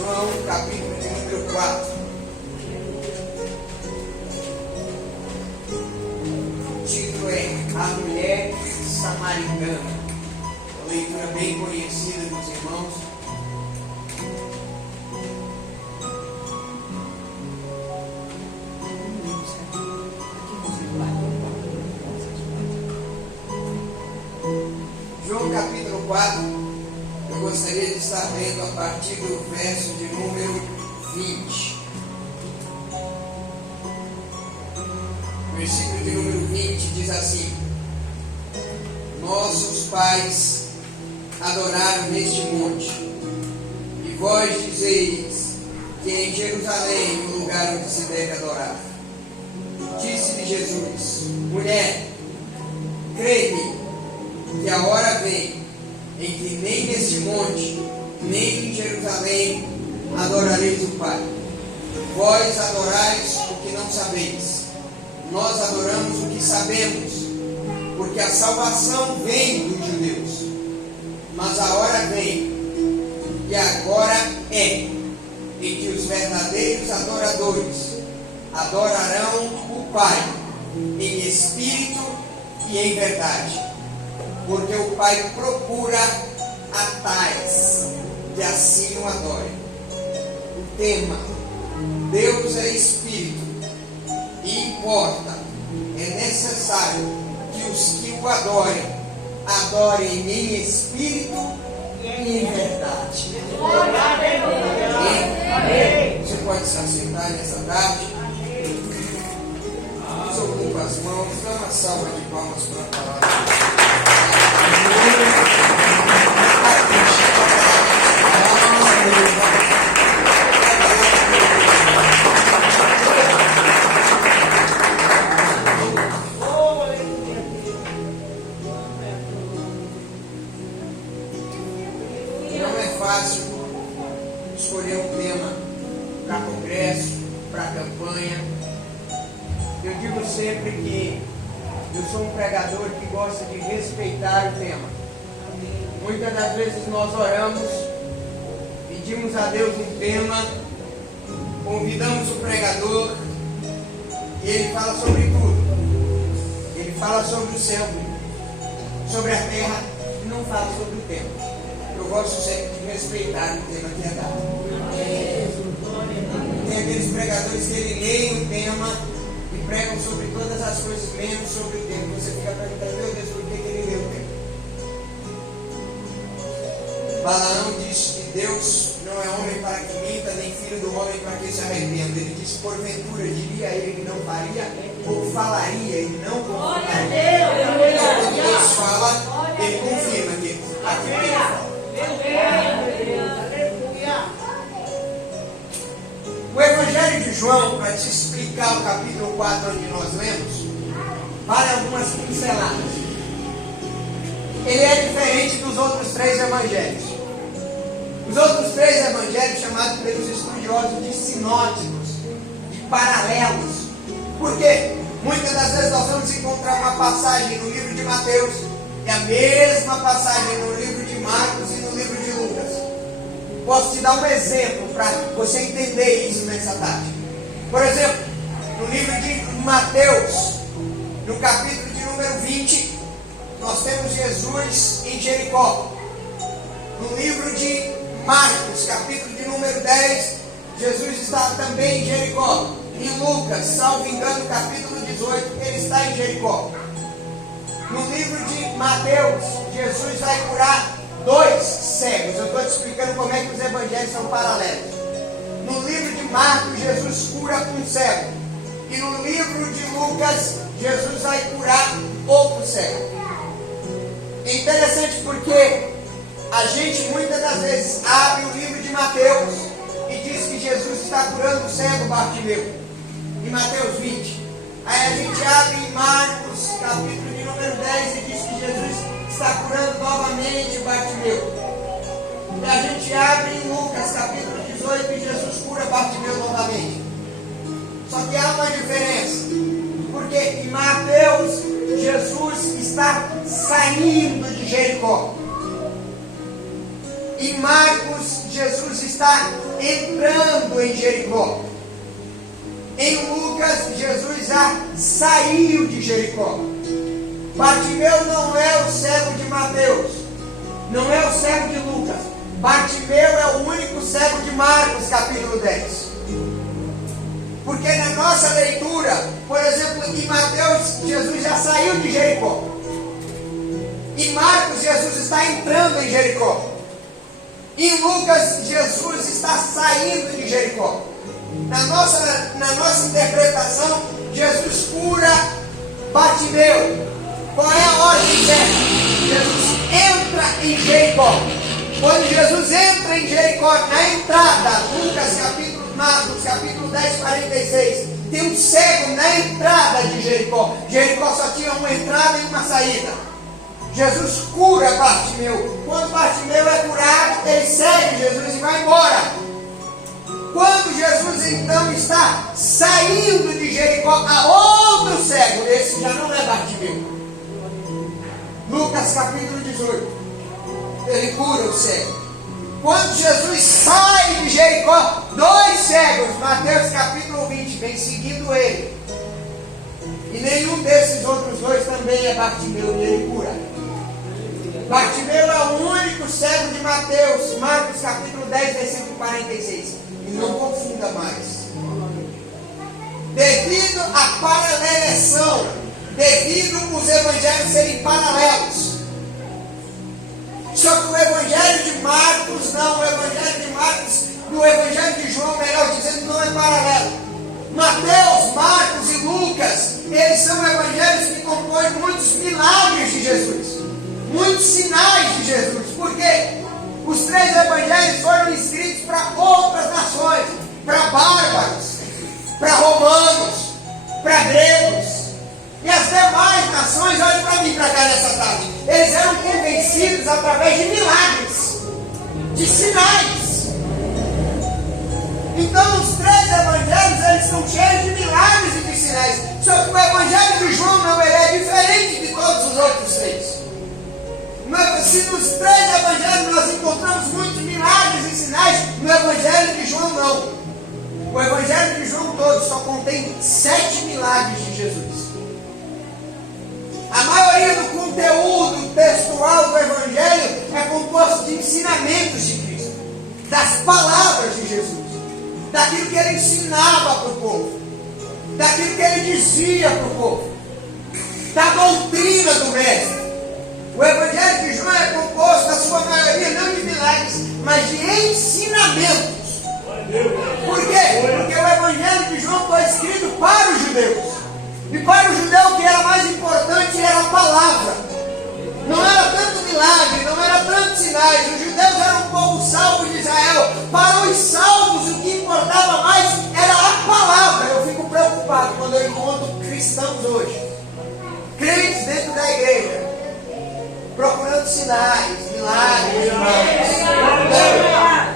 João, capítulo de número 4. O título é A Mulher Samaritana. Uma leitura bem conhecida dos irmãos. João capítulo 4, eu gostaria de estar lendo a partir do verso de número 20. Versículo de número 20 diz assim: Nossos pais adoraram neste monte, e vós dizeis que em Jerusalém o lugar onde se deve adorar. Disse-lhe Jesus: Mulher, crê-me, que a hora vem em que nem neste monte, nem em Jerusalém adorareis o Pai. Vós adorais o que não sabeis, nós adoramos o que sabemos, porque a salvação vem dos judeus. Mas a hora vem, e agora é, em que os verdadeiros adoradores adorarão o Pai em espírito e em verdade, porque o Pai procura a tais que assim o adorem. O tema: Deus é Espírito, e importa, é necessário que os que o adorem em Espírito e em verdade. Amém? Você pode se assentar nessa tarde. Desocupa as mãos, dá uma salva de palmas para a palavra. Não é fácil escolher um tema para congresso, para campanha. Eu digo sempre que eu sou um pregador que gosta de respeitar o tema. Muitas das vezes nós oramos, pedimos a Deus um tema, convidamos o pregador e ele fala sobre tudo. Ele fala sobre o céu, sobre a terra e não fala sobre o tema. Eu gosto sempre de respeitar o tema que é dado. Tem aqueles pregadores que ele leem o tema e pregam sobre todas as coisas, menos sobre o tema. Você fica perguntando: meu Deus, por que ele leu o tema? Balaão disse que Deus não é homem para que minta, nem filho do homem para que se arrependa. Ele disse: porventura diria ele que não faria, ou falaria e não confirmaria. Então, quando Deus fala, ele confirma que aquilo que ele fala. O Evangelho de João, para te explicar o capítulo 4 onde nós lemos, vale algumas pinceladas. Ele é diferente dos outros 3 evangelhos. Os outros 3 evangelhos, chamados pelos estudiosos de sinóticos, de paralelos. Por quê? Muitas das vezes nós vamos encontrar uma passagem no livro de Mateus e a mesma passagem no livro de Marcos e no livro de Lucas. Posso te dar um exemplo para você entender isso nessa tarde. Por exemplo, no livro de Mateus, no capítulo de número 20, nós temos Jesus em Jericó. No livro de Marcos, capítulo de número 10, Jesus está também em Jericó. Em Lucas, salvo engano, capítulo 18, ele está em Jericó. No livro de Mateus, Jesus vai curar 2 cegos. Eu estou te explicando como é que os evangelhos são paralelos. No livro de Marcos, Jesus cura um cego. E no livro de Lucas, Jesus vai curar outro cego. É interessante porque a gente muitas das vezes abre o livro de Mateus e diz que Jesus está curando o cego Bartimeu, em Mateus 20. Aí a gente abre em Marcos, capítulo de número 10, e diz que Jesus está curando novamente Bartimeu. E a gente abre em Lucas, capítulo 18, e Jesus cura Bartimeu novamente. Só que há uma diferença, porque em Mateus, Jesus está saindo de Jericó. Em Marcos, Jesus está entrando em Jericó. Em Lucas, Jesus já saiu de Jericó. Bartimeu não é o cego de Mateus, não é o cego de Lucas. Bartimeu é o único cego de Marcos, capítulo 10. Porque na nossa leitura, por exemplo, em Mateus, Jesus já saiu de Jericó. Em Marcos, Jesus está entrando em Jericó. Em Lucas, Jesus está saindo de Jericó. Na nossa interpretação, Jesus cura Bartimeu. Qual é a ordem certa? Jesus entra em Jericó. Quando Jesus entra em Jericó, na entrada, Marcos capítulo 10, 46, tem um cego na entrada de Jericó. Jericó só tinha uma entrada e uma saída. Jesus cura Bartimeu. Quando Bartimeu é curado, ele segue Jesus e vai embora. Quando Jesus então está saindo de Jericó, há outro cego. Esse já não é Bartimeu. Lucas capítulo 18, ele cura o cego. Quando Jesus sai de Jericó, dois cegos, Mateus capítulo 20, vem seguindo ele. E nenhum desses outros dois também é Bartimeu, e ele cura. Bartimeu é o único cego de Mateus, Marcos capítulo 10, versículo 46. E não confunda mais. Devido à paralelação, devido os evangelhos serem paralelos. Só que o evangelho de Marcos não, o evangelho de Marcos e o evangelho de João, melhor dizendo, não é paralelo. Mateus, Marcos e Lucas, eles são evangelhos que compõem muitos milagres de Jesus, muitos sinais de Jesus. Por quê? Os três evangelhos foram escritos para outras nações, para bárbaros, para romanos, para gregos. E as demais nações, olhem para mim, para cá nessa tarde, eles eram convencidos através de milagres, de sinais. Então os três evangelhos, eles são cheios de milagres e de sinais. Só que o evangelho de João não, ele é diferente de todos os outros três. Se nos três evangelhos nós encontramos muitos milagres e sinais, no evangelho de João não. O evangelho de João todo só contém 7 milagres de Jesus. A maioria do conteúdo textual do Evangelho é composto de ensinamentos de Cristo, das palavras de Jesus, daquilo que ele ensinava para o povo, daquilo que ele dizia para o povo, da doutrina do Mestre. O Evangelho de João é composto, na sua maioria, não de milagres, mas de ensinamentos. Por quê? Porque o Evangelho de João foi escrito para os judeus. E para o judeu o que era mais importante era a palavra. Não era tanto milagre, não era tanto sinais. Os judeus eram um povo salvo de Israel. Para os salvos o que importava mais era a palavra. Eu fico preocupado quando eu encontro cristãos hoje, crentes dentro da igreja, procurando sinais, milagres, irmãos.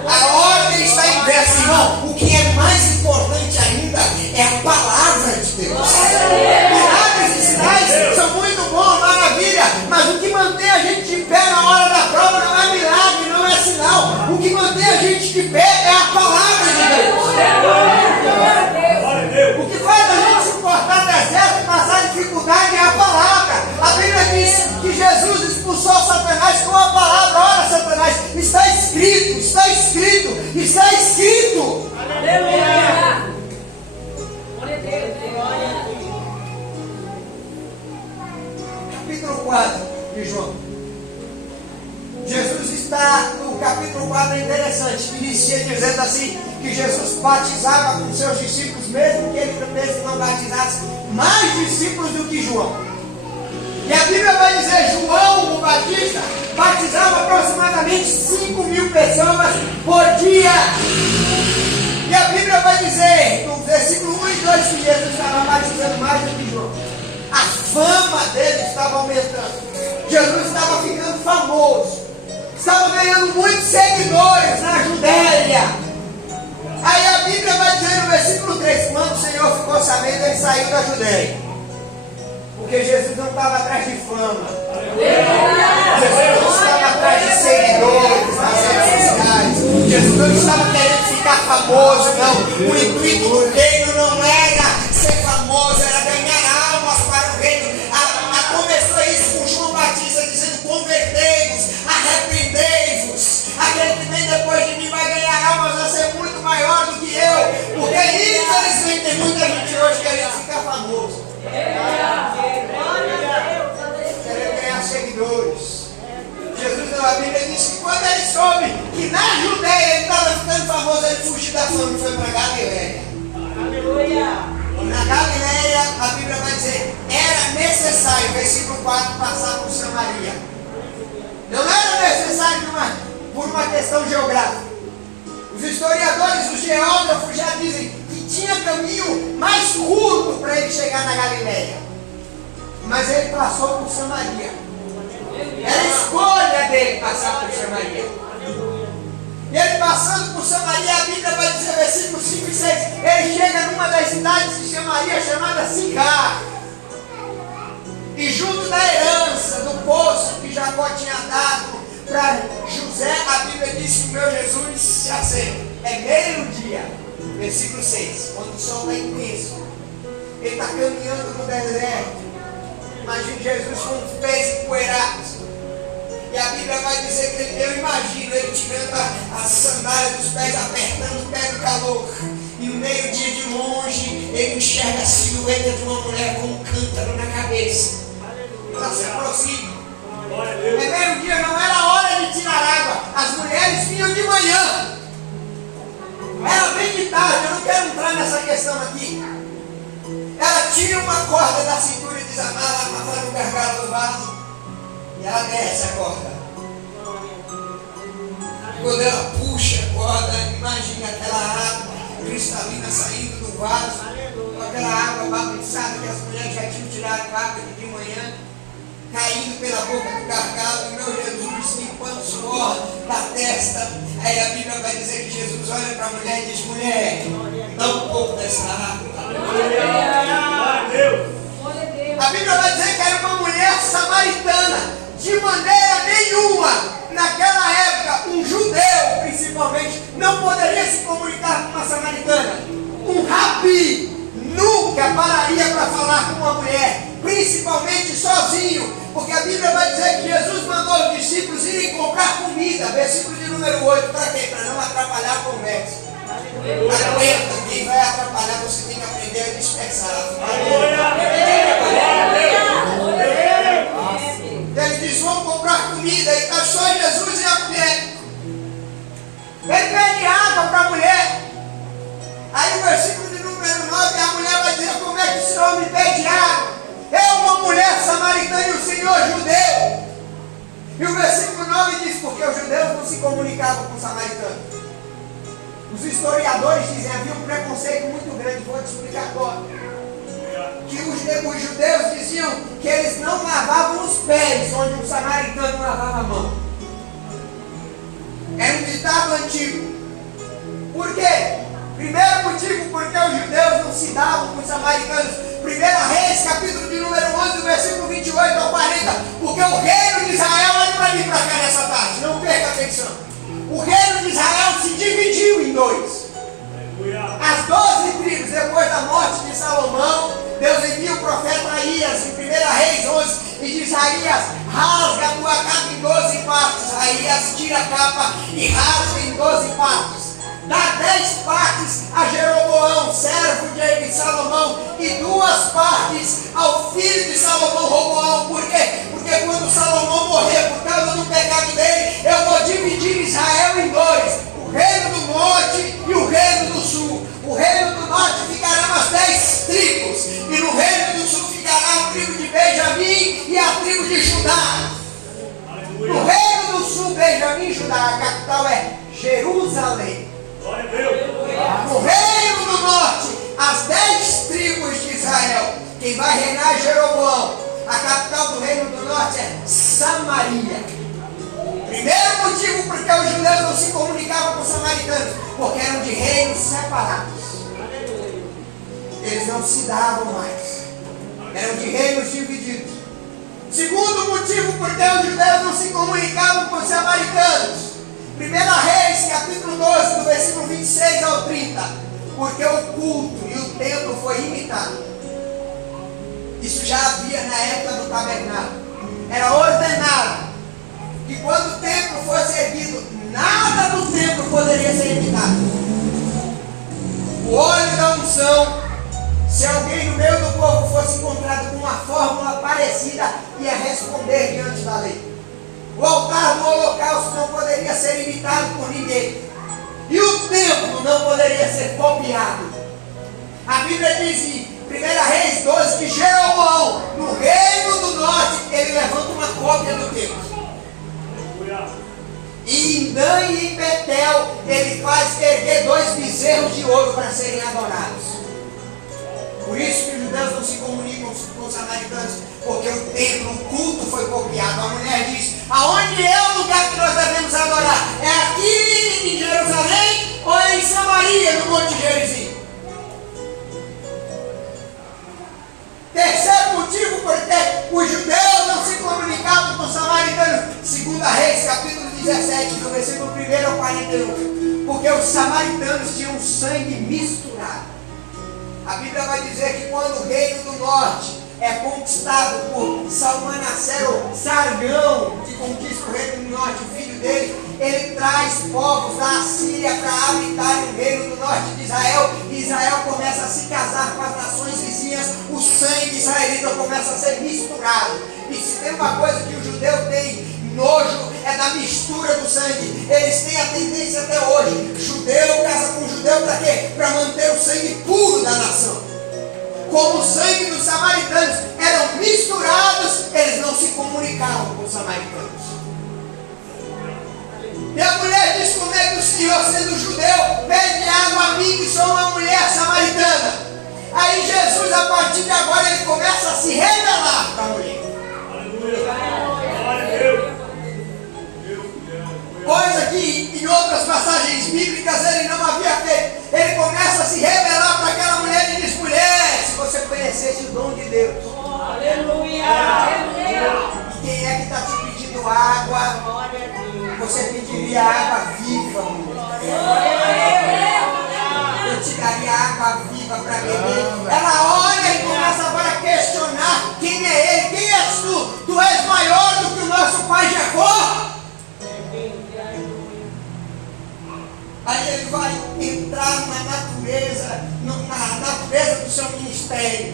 A ordem está inversa, irmão. O que é mais importante ainda é a palavra de Deus. Milagres e sinais são muito bons, maravilha, mas o que mantém a gente de pé na hora da prova não é milagre, não é sinal. O que mantém a gente de pé é a palavra de Deus. O que faz a gente suportar deserto e passar dificuldade é a palavra. A Bíblia diz que Jesus expulsou Satanás com a palavra. Olha, Satanás, está escrito, está escrito, está escrito. Aleluia. Capítulo 4 de João. Jesus está, no capítulo 4 é interessante, inicia dizendo assim, que Jesus batizava com seus discípulos, mesmo que ele mesmo não batizasse mais discípulos do que João. E a Bíblia vai dizer, João o Batista batizava aproximadamente 5.000 pessoas por dia. E a Bíblia vai dizer, no versículo 1 e 2, que Jesus estava batizando mais do que João. A fama dele estava aumentando. Jesus estava ficando famoso. Estava ganhando muitos seguidores na Judéia. Aí a Bíblia vai dizer no versículo 3, quando o Senhor ficou sabendo, ele saiu da Judéia. Porque Jesus não estava atrás de fama. Jesus não estava atrás de seguidores nas redes hoje querendo ficar famoso. Querendo ganhar seguidores. Jesus na Bíblia disse que quando ele soube que na Judeia ele estava ficando famoso, ele fugiu da fama e foi para Galileia. Na Galileia, a Bíblia vai dizer, era necessário, versículo 4, passar por Samaria. Não era necessário por uma questão geográfica. Os historiadores, os geógrafos já dizem que tinha caminho mais curto para ele chegar na Galileia. Mas ele passou por Samaria. Era a escolha dele passar por Samaria. E ele passando por Samaria, a Bíblia vai dizer, versículos 5 e 6, ele chega numa das cidades de Samaria chamada Sicar. E junto da herança, do poço que Jacó tinha dado para José, a Bíblia diz que o meu Jesus se acende. É meio-dia, versículo 6, quando o sol está intenso. Ele está caminhando no deserto. Imagine Jesus com um pés empoeirados. E a Bíblia vai dizer que eu imagino ele tirando as sandálias dos pés, apertando o pé do calor. E no meio-dia de longe, ele enxerga a silhueta de uma mulher com um cântaro na cabeça. Ela se aproxima. É meio-dia, não era hora de tirar água. As mulheres vinham de manhã. Era bem de tarde, eu não quero entrar nessa questão aqui. Ela tira uma corda da cintura e desamarra para fazer o gargalo do vaso. E ela desce a corda. Quando ela puxa a corda, imagina aquela água cristalina saindo do vaso, com aquela água bagunçada que as mulheres já tinham tirado água de manhã, caindo pela boca do gargalo, e meu Jesus limpando o suor da testa. Aí a Bíblia vai dizer que Jesus olha para a mulher e diz: mulher, dá um pouco dessa água. A Bíblia vai dizer que era uma mulher samaritana. De maneira nenhuma, naquela época, um judeu, principalmente, não poderia se comunicar com uma samaritana. Um rabi nunca pararia para falar com uma mulher, principalmente sozinho, porque a Bíblia vai dizer que Jesus mandou os discípulos irem comprar comida, versículo de número 8, para quê? Para não atrapalhar a conversa. Aguenta, quem vai atrapalhar, você tem que aprender a dispersar. Ele diz: vamos comprar comida. E está só Jesus e a mulher. Ele pede água para a mulher. Aí no versículo de número 9, a mulher vai dizer: como é que esse homem pede água? É uma mulher samaritana e o Senhor judeu. E o versículo 9 diz: porque os judeus não se comunicavam com os samaritanos. Os historiadores dizem: havia um preconceito muito grande. Vou te explicar agora. Que os judeus diziam que eles não lavavam os pés onde o samaritano lavava a mão. Era um ditado antigo. Por quê? Primeiro motivo, porque os judeus não se davam com os samaritanos. 1 Reis, capítulo de número 11, versículo 28 ao 40. Porque o reino de Israel, olha para mim para cá nessa tarde, não perca a atenção. O reino de Israel se dividiu em dois. As 12 tribos, depois da morte de Salomão, Deus envia o profeta Aías em 1 Reis 11 e diz: Aías, rasga a tua capa em 12 partes. Aías tira a capa e rasga em 12 partes. Dá 10 partes a Jeroboão, servo de Salomão, e 2 partes ao filho de Salomão, Roboão. Por quê? Porque quando Salomão morrer por causa do pecado dele, eu vou dividir Israel em dois: o reino do norte e o reino do sul. O reino do norte ficará nas 10 tribos, e no reino do sul ficará a tribo de Benjamim e a tribo de Judá. No reino do sul, Benjamim e Judá, a capital é Jerusalém. No reino do norte, as 10 tribos de Israel. Quem vai reinar é Jeroboão. A capital do reino do norte é Samaria. Primeiro motivo porque os judeus não se comunicavam com os samaritanos, porque eram de reinos separados. Eles não se davam mais. Eram de reinos divididos. Segundo motivo porque os judeus não se comunicavam com os samaritanos. 1 Reis, capítulo 12, do versículo 26 ao 30. Porque o culto e o templo foi imitado. Isso já havia na época do tabernáculo. Era ordenado que quando o templo fosse erguido, nada do templo poderia ser imitado. O óleo da unção Se alguém no meio do povo fosse encontrado com uma fórmula parecida, ia responder diante da lei. O altar do holocausto não poderia ser imitado por ninguém. E o templo não poderia ser copiado. A Bíblia diz em 1 Reis 12 que Jeroboão, no reino do norte, ele levanta uma cópia do templo. E em Dan e em Betel, ele faz erguer 2 bezerros de ouro para serem adorados. Por isso que os judeus não se comunicam com os samaritanos, porque o templo, o culto foi copiado. A mulher diz: aonde é o lugar que nós devemos adorar? É aqui em Jerusalém ou é em Samaria, no Monte Gerizim? Terceiro motivo porque os judeus não se comunicavam com os samaritanos. 2 Reis, capítulo 17, do versículo 1 ao 41. Porque os samaritanos tinham sangue misturado. A Bíblia vai dizer que quando o reino do norte é conquistado por Salmanassero, Sargão, que conquista o reino do norte, o filho dele, ele traz povos da Assíria para habitarem o reino do norte de Israel. E Israel começa a se casar com as nações vizinhas, o sangue israelita começa a ser misturado. E se tem uma coisa que o judeu tem nojo, é da mistura do sangue. Eles têm a tendência até hoje. Judeu casa com judeu para quê? Para manter o sangue puro da nação. Como o sangue dos samaritanos eram misturados, eles não se comunicavam com os samaritanos. E a mulher diz: como é que o Senhor, sendo judeu, pede água a mim, que sou uma mulher samaritana? Aí Jesus, a partir de agora, ele começa a se revelar para a mulher. Coisa que em outras passagens bíblicas ele não havia feito. Ele começa a se revelar para aquela mulher e diz: mulher, se você conhecesse o dom de Deus. Aleluia! E quem é que está te pedindo água? Você pediria água viva, mulher. Eu te daria água viva para beber. Ela olha e começa agora a questionar: quem é ele? Quem és tu? Tu és maior do que o nosso pai Jacó? Aí ele vai entrar na natureza do seu ministério,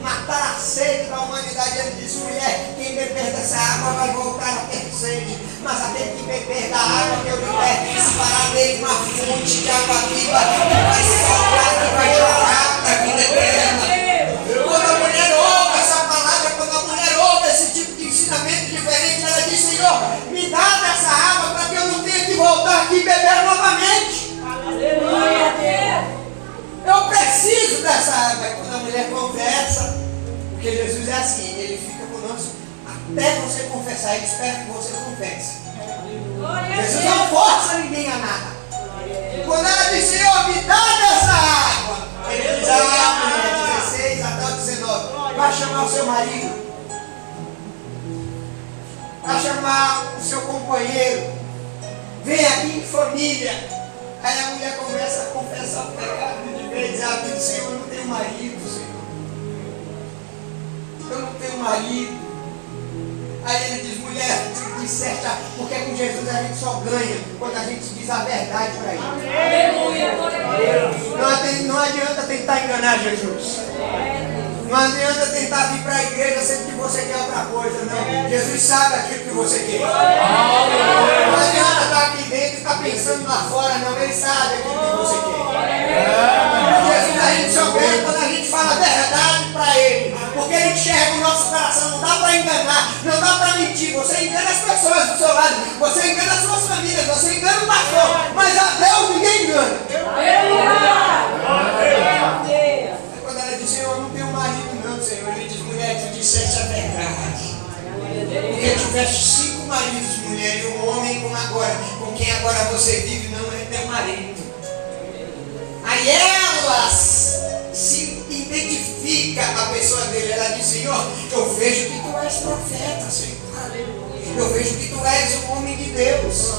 matar a sede da humanidade. Ele diz: mulher, quem beber dessa água vai voltar a ter sede, mas aquele que beber da água que eu lhe der, se fará dele uma fonte de água viva, que vai salvar, que vai jorrar para a vida eterna. Quando a mulher ouve essa palavra, quando a mulher ouve esse tipo de ensinamento diferente, ela diz: Senhor, me dá dessa água para que eu não tenha que voltar aqui e beber novamente. Eu preciso dessa água. E quando a mulher conversa, porque Jesus é assim, ele fica conosco até você confessar, ele espera que você confesse. Jesus não força ninguém a nada. Quando ela diz: Senhor, me dá dessa água, ele diz: mulher, 16 até o 19, vai chamar o seu marido, vai chamar o seu companheiro, vem aqui em família. Aí a mulher começa a confessar o pecado de vez. Ela diz: Senhor, eu não tenho marido, Senhor. Eu não tenho marido. Aí ele diz: mulher, tu disseste, porque com Jesus a gente só ganha quando a gente diz a verdade para ele. Não adianta tentar enganar Jesus. Não adianta tentar vir para a igreja sempre que você quer outra coisa, não. Jesus sabe aquilo que você quer. Não adianta estar aqui dentro e estar pensando lá fora, não. Ele sabe aquilo que você quer. Jesus a gente só ganha quando a gente fala a verdade para ele. Porque ele enxerga o nosso coração. Não dá para enganar, não dá para mentir. Você engana as pessoas do seu lado, você engana as suas famílias, você engana o pastor, mas a Deus ninguém engana. Quando ela diz: Senhor, eu não tenho marido não, Senhor. Ele diz: mulher, tu disseste a verdade. Porque tiveste 5 maridos, mulher, e um homem como agora, com quem agora você vive, não é teu marido. Aí ela se identifica a pessoa dele. Ela diz: Senhor, eu vejo que tu és profeta, Senhor. Eu vejo que tu és um homem de Deus.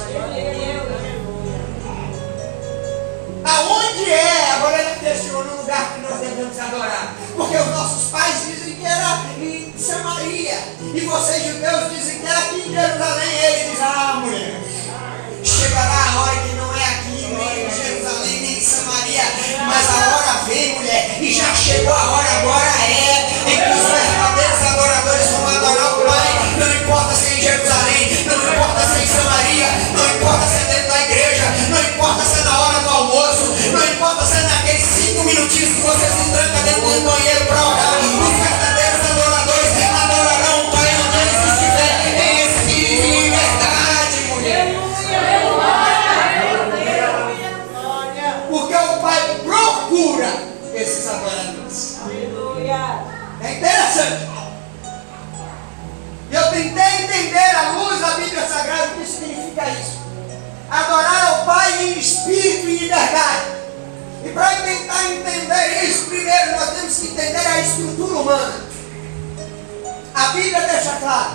Aonde é? Agora ele questiona o lugar que nós devemos adorar. Porque os nossos pais dizem que era em Samaria. E vocês judeus dizem que era aqui em Jerusalém. E ele diz: mulher, chegará a hora que não é aqui, nem em Jerusalém, nem em Samaria. Mas a hora vem, mulher, e já chegou a você se tranca dentro do banheiro para orar. Os verdadeiros adoradores adorarão o Pai onde eles estiverem, em espírito e em verdade, mulher. Porque o Pai procura esses adoradores. É interessante. Eu tentei entender à luz da Bíblia Sagrada o que significa isso. Adorar ao Pai em espírito e em verdade. E para tentar entender isso, primeiro nós temos que entender a estrutura humana. A Bíblia deixa claro: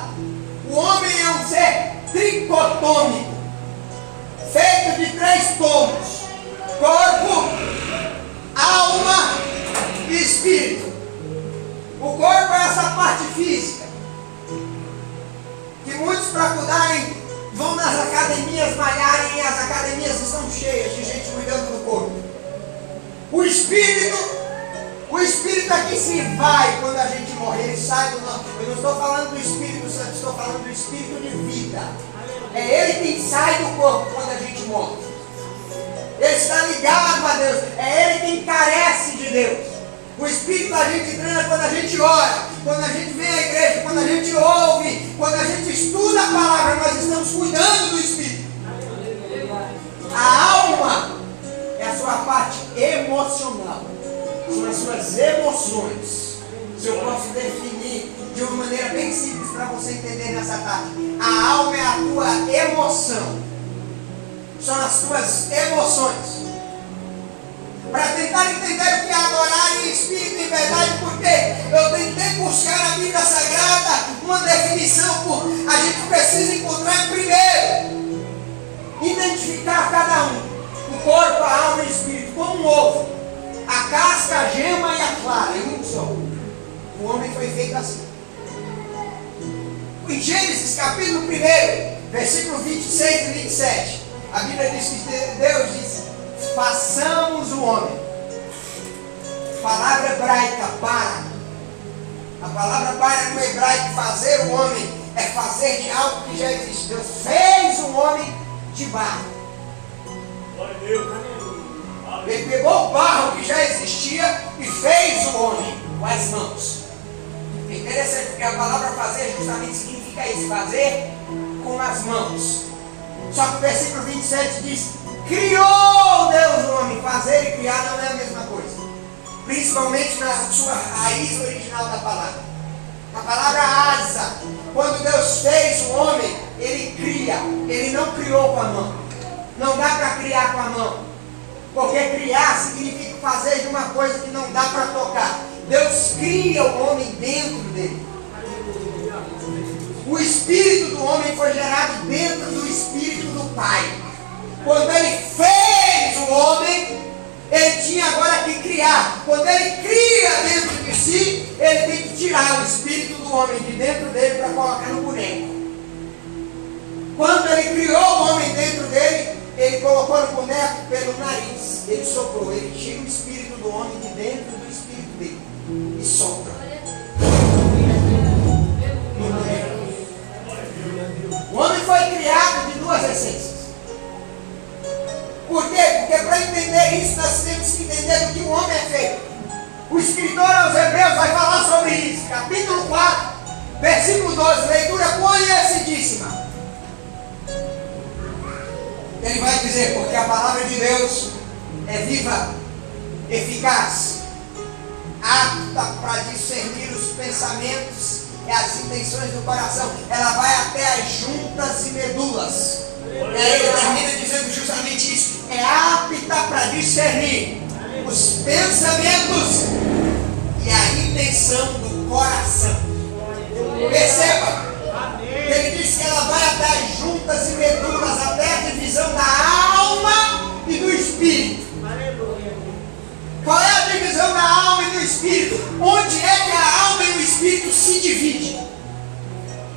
o homem é um ser tricotômico, feito de 3 tomos: corpo, alma e espírito. O corpo é essa parte física, que muitos, para cuidarem, vão nas academias malharem, e as academias estão cheias de gente cuidando do corpo. O espírito é que se vai quando a gente morrer, ele sai do nosso. Eu não estou falando do Espírito Santo, estou falando do espírito de vida. É ele quem sai do corpo quando a gente morre. Ele está ligado a Deus, é ele quem carece de Deus. O espírito a gente treina quando a gente ora, quando a gente vem à igreja, quando a gente ouve, quando a gente estuda a palavra, nós estamos cuidando do espírito. A alma é a sua parte emocional, são as suas emoções. Se eu posso definir de uma maneira bem simples para você entender nessa tarde, a alma é a tua emoção, são as tuas emoções. Para tentar entender o que é adorar em espírito e em verdade, porque eu tentei buscar na Bíblia Sagrada uma definição, a gente precisa encontrar primeiro, identificar cada um, o corpo, a alma e o espírito, como um ovo, a casca, a gema e a clara, em um só. O homem foi feito assim. Em Gênesis capítulo 1, versículo 26 e 27, a Bíblia diz que Deus disse: façamos o homem. Palavra hebraica, bara. A palavra bara no hebraico, fazer o homem, é fazer de algo que já existe. Deus fez o homem de barro. Ele pegou o barro que já existia e fez o homem com as mãos. É interessante porque a palavra fazer justamente significa isso, fazer com as mãos. Só que o versículo 27 diz: criou Deus o homem. Fazer e criar não é a mesma coisa, principalmente na sua raiz original da palavra. A palavra asa, quando Deus fez o homem, ele cria, ele não criou com a mão. Não dá para criar com a mão, porque criar significa fazer de uma coisa que não dá para tocar. Deus cria o homem dentro dele. O espírito do homem foi gerado dentro do espírito do Pai. Quando ele fez o homem, ele tinha agora que criar. Quando ele cria dentro de si, ele tem que tirar o espírito do homem de dentro dele para colocar no boneco. Quando ele criou o homem dentro dele, ele colocou no boneco pelo nariz. Ele soprou, ele tira o espírito do homem de dentro do espírito dele e sopra. O homem foi criado de 2 essências. Por quê? Porque para entender isso, nós temos que entender do que o homem é feito. O escritor aos Hebreus vai falar sobre isso. Capítulo 4, versículo 12, leitura conhecidíssima. Ele vai dizer: porque a palavra de Deus é viva, eficaz, apta para discernir os pensamentos e as intenções do coração. Ela vai até as juntas e medulas. E aí ele termina dizendo justamente isso: é apta para discernir os pensamentos e a intenção do coração. Perceba, ele diz que ela vai até as juntas e medulas, até a divisão da alma e do espírito. Qual é a divisão da alma e do espírito? Onde é que a alma e o espírito se dividem?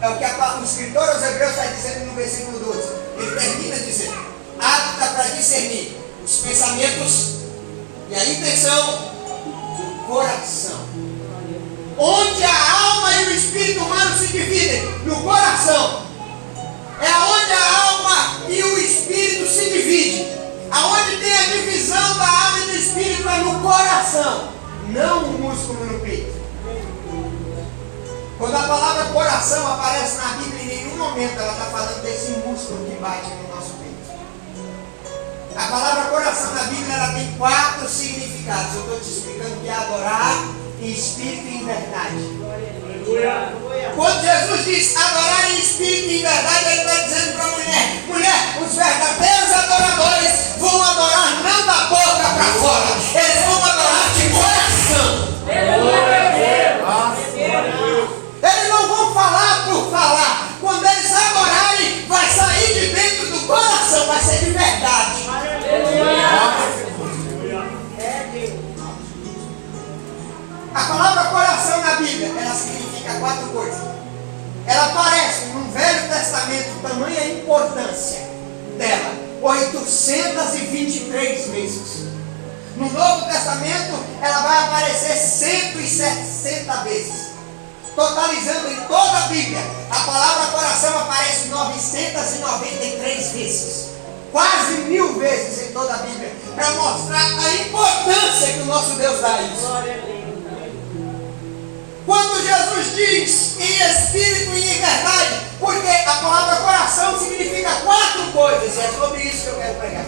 É o que o escritor aos Hebreus está dizendo no versículo 12. Ele termina dizendo: apta para discernir os pensamentos e a intenção do coração. Onde a alma e o espírito humano se dividem? No coração. É onde a alma e o espírito se dividem. Aonde tem a divisão da alma e do espírito é no coração. não um músculo no peito. Quando a palavra coração aparece na Bíblia, em nenhum momento ela está falando desse músculo que bate no nosso peito. A palavra coração na Bíblia ela tem 4 significados. Eu estou te explicando que é adorar em espírito e em verdade. Quando Jesus diz adorar em espírito e em verdade, ele está dizendo para a mulher: mulher, os verdadeiros adoradores vão adorar não da boca para fora, eles vão adorar de coração. Eles não vão falar por falar. Quando eles adorarem, vai sair de dentro do coração, vai ser de verdade. A palavra coração na Bíblia, ela significa 4 coisas. Ela aparece no Velho Testamento, tamanha importância dela, 823 vezes. No Novo Testamento, ela vai aparecer 160 vezes. Totalizando em toda a Bíblia, a palavra coração aparece 993 vezes. Quase 1000 vezes em toda a Bíblia. Para mostrar a importância que o nosso Deus dá a isso. Quando Jesus diz em espírito e em verdade, porque a palavra coração significa 4 coisas, e é sobre isso que eu quero pregar.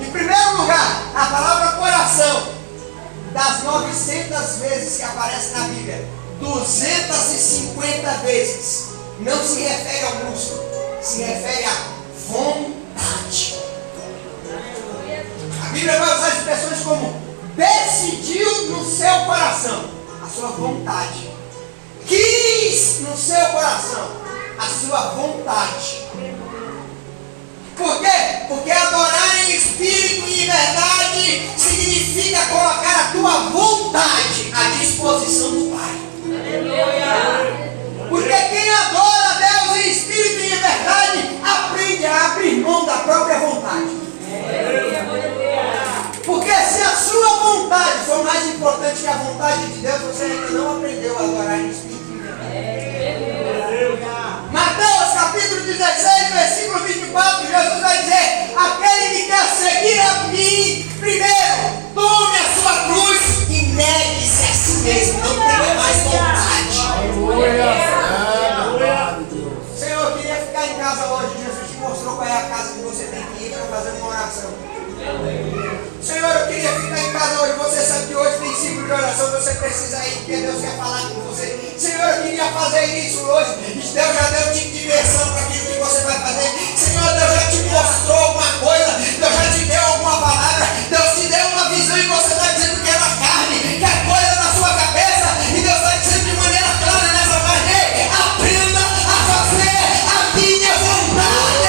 Em primeiro lugar, a palavra coração, das 900 vezes que aparece na Bíblia, 250 vezes não se refere ao músculo, se refere à vontade. A Bíblia vai usar expressões como decidiu no seu coração, a sua vontade. Quis no seu coração, a sua vontade. Por quê? Porque adorar em espírito e em verdade significa colocar a tua vontade à disposição do Pai. Porque quem adora a Deus em espírito e em verdade aprende a abrir mão da própria vontade. Porque se a sua vontade for mais importante que a vontade de Deus, você ainda não aprendeu a adorar em espírito e em verdade. Mateus capítulo 16, versículo 24, Jesus vai dizer: aquele que quer seguir a mim, primeiro, tome a sua cruz e negue-se a si mesmo, não tenha mais vontade. Senhor, eu queria ficar em casa hoje. Jesus te mostrou qual é a casa que você tem que ir para fazer uma oração. Senhor, eu queria ficar em casa hoje. Você sabe que hoje tem ciclo de oração, você precisa ir, porque Deus quer falar com você. Senhor, eu queria fazer isso hoje. Deus já deu tipo de direção para aquilo que você vai fazer. Senhor, Deus já te mostrou alguma coisa. Deus já te deu alguma palavra. Deus te deu uma visão e você está dizendo que é na carne, que é coisa na sua cabeça. E Deus está dizendo de maneira clara nessa parte: aprenda a fazer a minha vontade.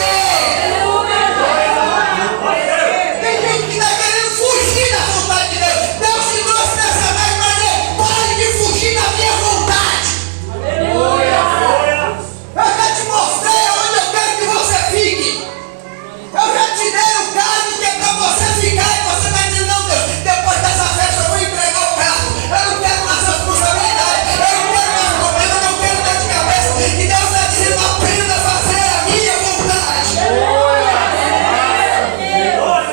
Tem gente que está querendo fugir da vontade de Deus. Deus te trouxe nessa vez para dizer: pare de fugir da minha vontade. Eu já te mostrei onde eu quero que você fique. Eu já te dei o carro que é para você ficar. E você está dizendo: não, Deus, depois dessa festa eu vou entregar o carro. Eu não quero mais responsabilidade. Eu não quero mais problema. Eu não quero dor de cabeça. E Deus está dizendo: aprenda a fazer a minha vontade.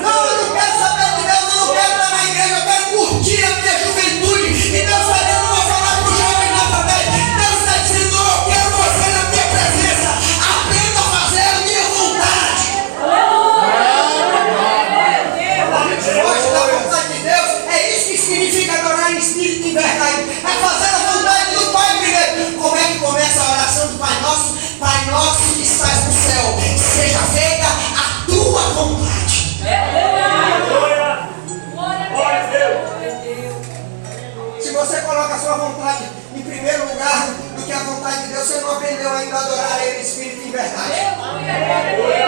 Não, eu não quero saber de Deus. Eu não quero estar na igreja. Eu quero curtir a minha juventude. E Deus está dizendo: eu vou falar para o jovem nessa vez. Deus está dizendo: eu quero você na minha presença. Aprenda a fazer a minha vontade. Hoje, da vontade de Deus, é isso que significa adorar em espírito e em verdade. É fazer a vontade do Pai primeiro. Como é que começa a oração do Pai Nosso? Pai Nosso que estás no céu, seja feita a tua vontade. Se você coloca a sua vontade em primeiro lugar do que a vontade de Deus, você não aprendeu ainda a adorar Ele em espírito e em verdade.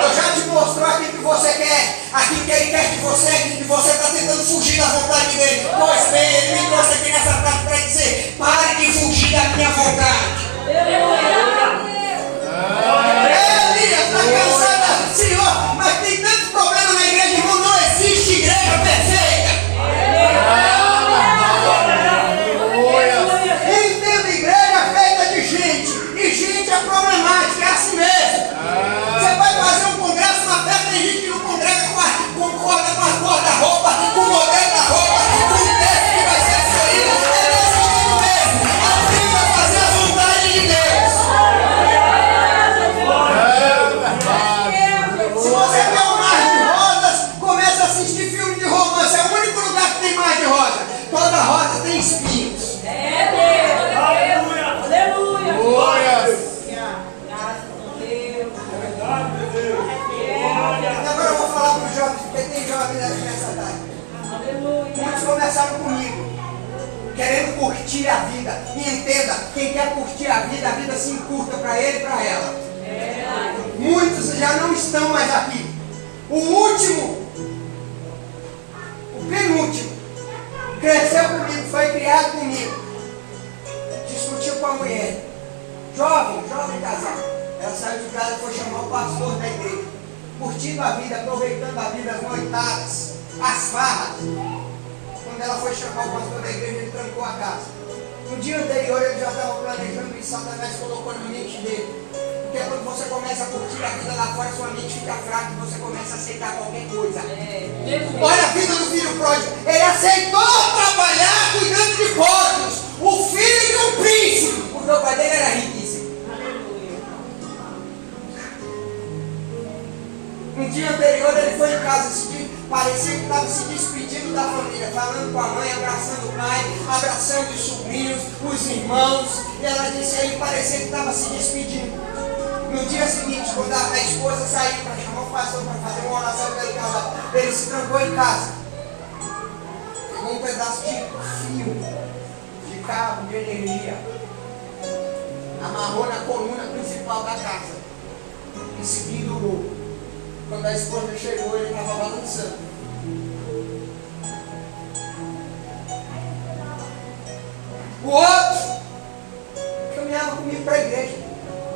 Deus já te mostrou aquilo que você quer, aquilo que Ele quer de você, e você está tentando fugir da vontade dele. Pois bem, Ele me trouxe aqui nessa tarde para dizer: pare de fugir da minha vontade. Elias está cansada, Senhor, mas tem tanto problema na igreja, irmão. Não existe igreja perfeita. Entenda, igreja feita de gente, e gente é problemática, é assim mesmo. Você vai fazer um congresso, uma festa, tem gente que não congrega concorda com a cor da roupa, com o modelo da roupa, com o texto que vai conversaram comigo, querendo curtir a vida. E entenda, quem quer curtir a vida se encurta para ele e para ela. Muitos já não estão mais aqui. O último, o penúltimo, cresceu comigo, foi criado comigo. Discutiu com a mulher. Jovem casal. Ela saiu de casa e foi chamar o pastor da igreja. Curtindo a vida, aproveitando a vida, as noitadas, as farras. Quando ela foi chamar o pastor da igreja, ele trancou a casa. No dia anterior ele já estava planejando e Satanás colocou na mente dele. Porque quando você começa a curtir a vida lá fora, sua mente fica fraca e você começa a aceitar qualquer coisa. Olha a vida do filho pródigo. Ele aceitou trabalhar cuidando de porcos. O filho de um príncipe. Porque o pai dele era riquíssimo. No dia anterior ele foi em casa, parecia que estava se despedindo da família, falando com a mãe, abraçando o pai, abraçando os sobrinhos, os irmãos. E ela disse a ele, parecia que estava se despedindo. No dia seguinte, quando a esposa saiu para chamar o pastor para fazer uma oração pelo casal, ele se trancou em casa. Pegou um pedaço de fio, de cabo, de energia, amarrou na coluna principal da casa e se pendurou. Quando a esposa chegou, ele estava balançando. O outro caminhava comigo para a igreja,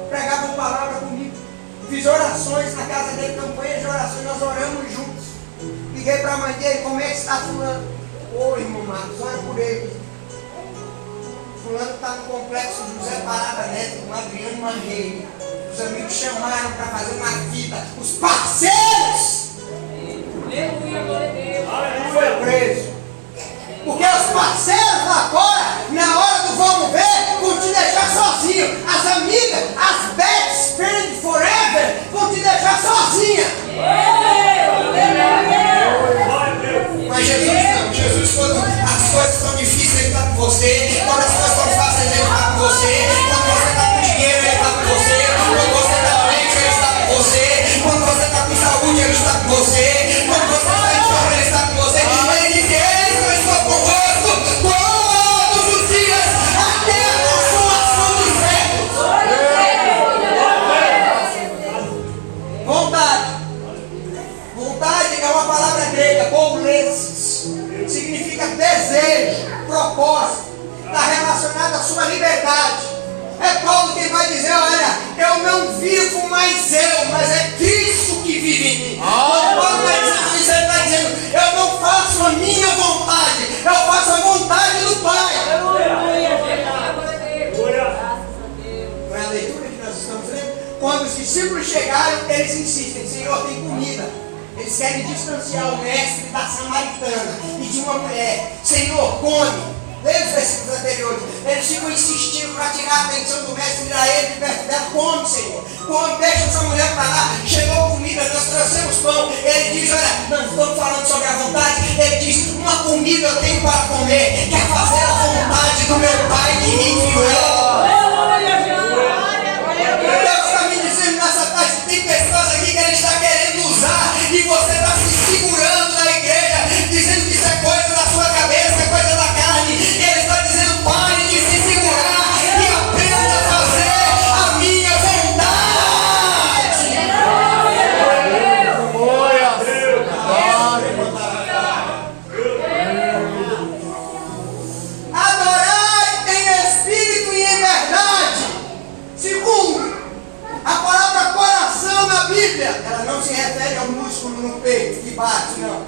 pregava uma palavra comigo, fiz orações na casa dele, campanha de orações, nós oramos juntos. Liguei para a mãe dele, como é que está fulano? Ô irmão Marcos, ora por ele. Fulano está no complexo José Parada Neto, com Adriano Marreiro. Os amigos chamaram para fazer uma fita. Os parceiros! Foi preso. Porque os parceiros lá fora, na hora do vamos ver, vão te deixar sozinho. As amigas, as best friends forever, vão te deixar sozinha. Mas Jesus não. Jesus, quando as coisas estão difíceis, Ele está com você. Quando as coisas estão fáceis, Ele está com você. Quando você está com dinheiro, Ele está com você. Quando você está doente, Ele está com você. Quando você está com saúde, Ele está com você. Quando você está em forma, Ele está com você. Ele disse, eu estou convosco todos os dias, até a consumação dos séculos. Vontade. Vontade é uma palavra grega, boulesis. Significa desejo, propósito. Está relacionado à sua liberdade. É Paulo quem vai dizer, olha, eu não vivo mais eu, mas é Cristo que vive em mim. Quando Paulo vai dizendo isso, ele está dizendo, eu não faço a minha vontade, eu faço a vontade do Pai. Não é a leitura que nós estamos lendo? Quando os discípulos chegaram, eles insistem, Senhor, tem comida. Eles querem distanciar o mestre da samaritana e de uma mulher. Senhor, come. Leia os versículos anteriores. Eles ficam insistindo para tirar a atenção do mestre e virar ele de perto dela. Come, Senhor. Come, deixa essa mulher para lá. Chegou comida, nós trouxemos pão. Ele diz, olha, nós estamos falando sobre a vontade. Ele diz, uma comida eu tenho para comer. Quer fazer a vontade do meu Pai que me enviou. Deus está me dizendo nessa tarde, tem pessoas aqui que Ele está querendo usar. E você está se segurando na igreja, dizendo que isso é coisa da sua cabeça, é coisa da carne. E Ele está dizendo, pare de se segurar e aprenda a fazer a minha vontade. Glória a Deus. Adorar em espírito e em verdade. Segundo, a palavra coração na Bíblia, ela não se refere ao músculo no peito que bate, não.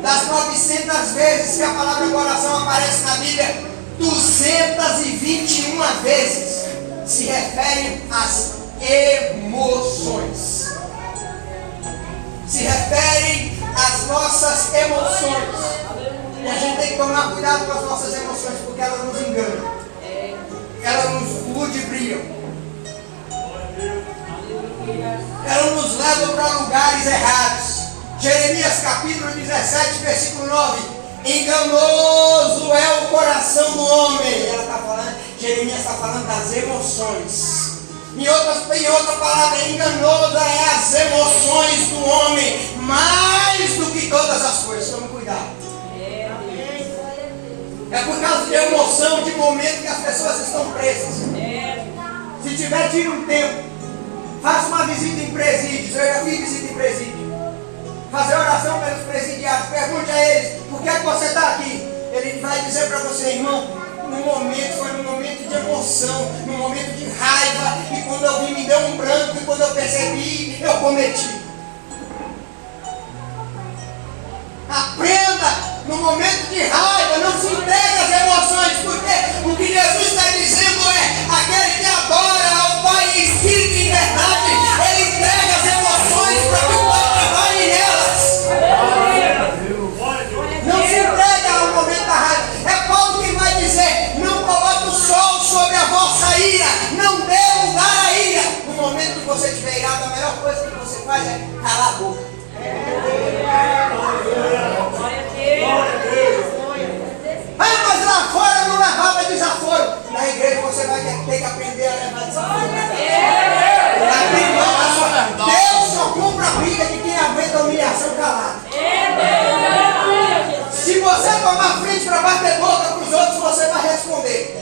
Das 900 vezes que a palavra coração aparece na Bíblia, 221 vezes se refere às emoções. Se referem às nossas emoções. E a gente tem que tomar cuidado com as nossas emoções, porque elas nos enganam. Elas nos ludibriam. Elas nos levam para lugares errados. Jeremias capítulo 17, versículo 9. Enganoso é o coração do homem. Ela está falando, Jeremias está falando das emoções. Em outra palavra, enganosa é as emoções do homem, mais do que todas as coisas. Tome cuidado. É por causa de emoção, de momento que as pessoas estão presas. Se tiver, tira um tempo. Faça uma visita em presídios. Eu já fiz visita em presídio. Fazer oração pelos presidiários. Pergunte a eles, por que é que você está aqui? Ele vai dizer para você, irmão, foi num momento de emoção, num momento de raiva, e quando eu vi me deu um branco, e quando eu percebi, eu cometi. Aprenda, no momento de raiva, não se entregue às emoções, porque o que Jesus está dizendo é, aquele que adora ao Pai em espírito e em verdade, ele entrega as emoções para que o Pai trabalhe nelas. Não se entregue ao momento da raiva. É Paulo que vai dizer, não coloque o sol sobre a vossa ira, não dê lugar à ira. No momento que você estiver irado, a melhor coisa que você faz é calar a boca. Mas lá fora não levava desaforo. Na igreja você vai ter que aprender a levar desaforo. Deus só compra a briga de quem aguenta a humilhação calada. Se você tomar frente para bater boca para os outros, você vai responder.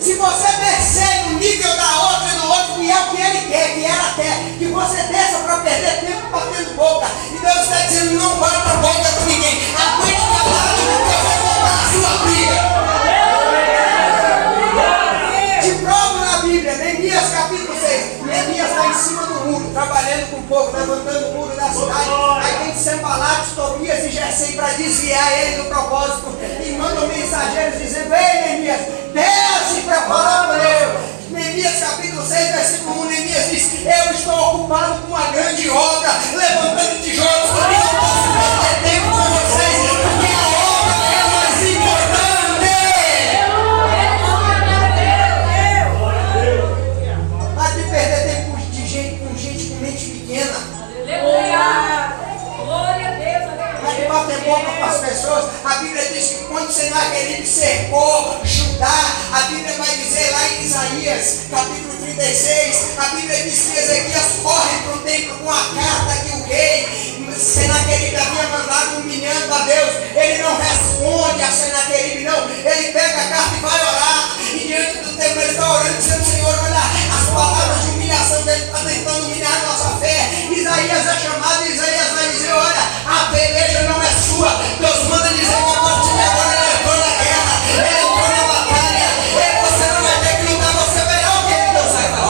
Se você descer no nível da outra e do outro, que é o que ele quer, que ela quer, que você desça para perder tempo batendo boca. E Deus está dizendo, não bata a boca com ninguém. Aguente calado, porque eu vou comprar a sua briga. Te provo na Bíblia, Neemias capítulo 6. Neemias está em cima do muro, trabalhando com o povo, levantando o muro da cidade. Aí tem Sanbalate, Tobias e Gesem para desviar ele do propósito. E mandam mensageiros dizendo, ei Neemias, desce para falar com ele. Neemias capítulo 6, versículo 1, Neemias diz, eu estou ocupado com uma grande obra, levantando tijolos, porque não posso perder tempo com vocês, porque a obra é mais importante. Mas de perder tempo de gente, com gente com mente pequena. Mas de bater boca com as pessoas. A Bíblia diz que quando Senaqueribe cercou Judá, a Bíblia vai dizer lá em Isaías, capítulo 36, a Bíblia diz que Ezequias corre para o templo com a carta que o rei Senaqueribe havia mandado humilhando a Deus. Ele não responde a Senaqueribe, não. Ele pega a carta e vai orar. E diante do templo ele está orando, dizendo, Senhor, olha, as palavras de humilhação dele estão tentando humilhar a nossa fé. Isaías é chamado e Isaías vai dizer, olha, a peleja não é sua. Deus manda dizer que a partir de agora ele entrou na guerra, ele entrou na batalha. E você não vai ter que lutar, você verá o que Deus vai fazer.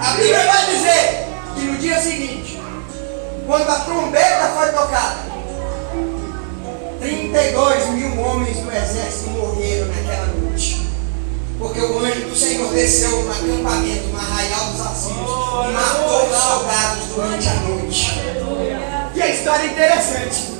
A Bíblia vai dizer que no dia seguinte, quando a trombeta foi tocada, 32 mil homens do exército morreram naquela noite. Porque o anjo do Senhor desceu no acampamento, no arraial dos Assírios, e matou os soldados durante a noite. E a história é interessante.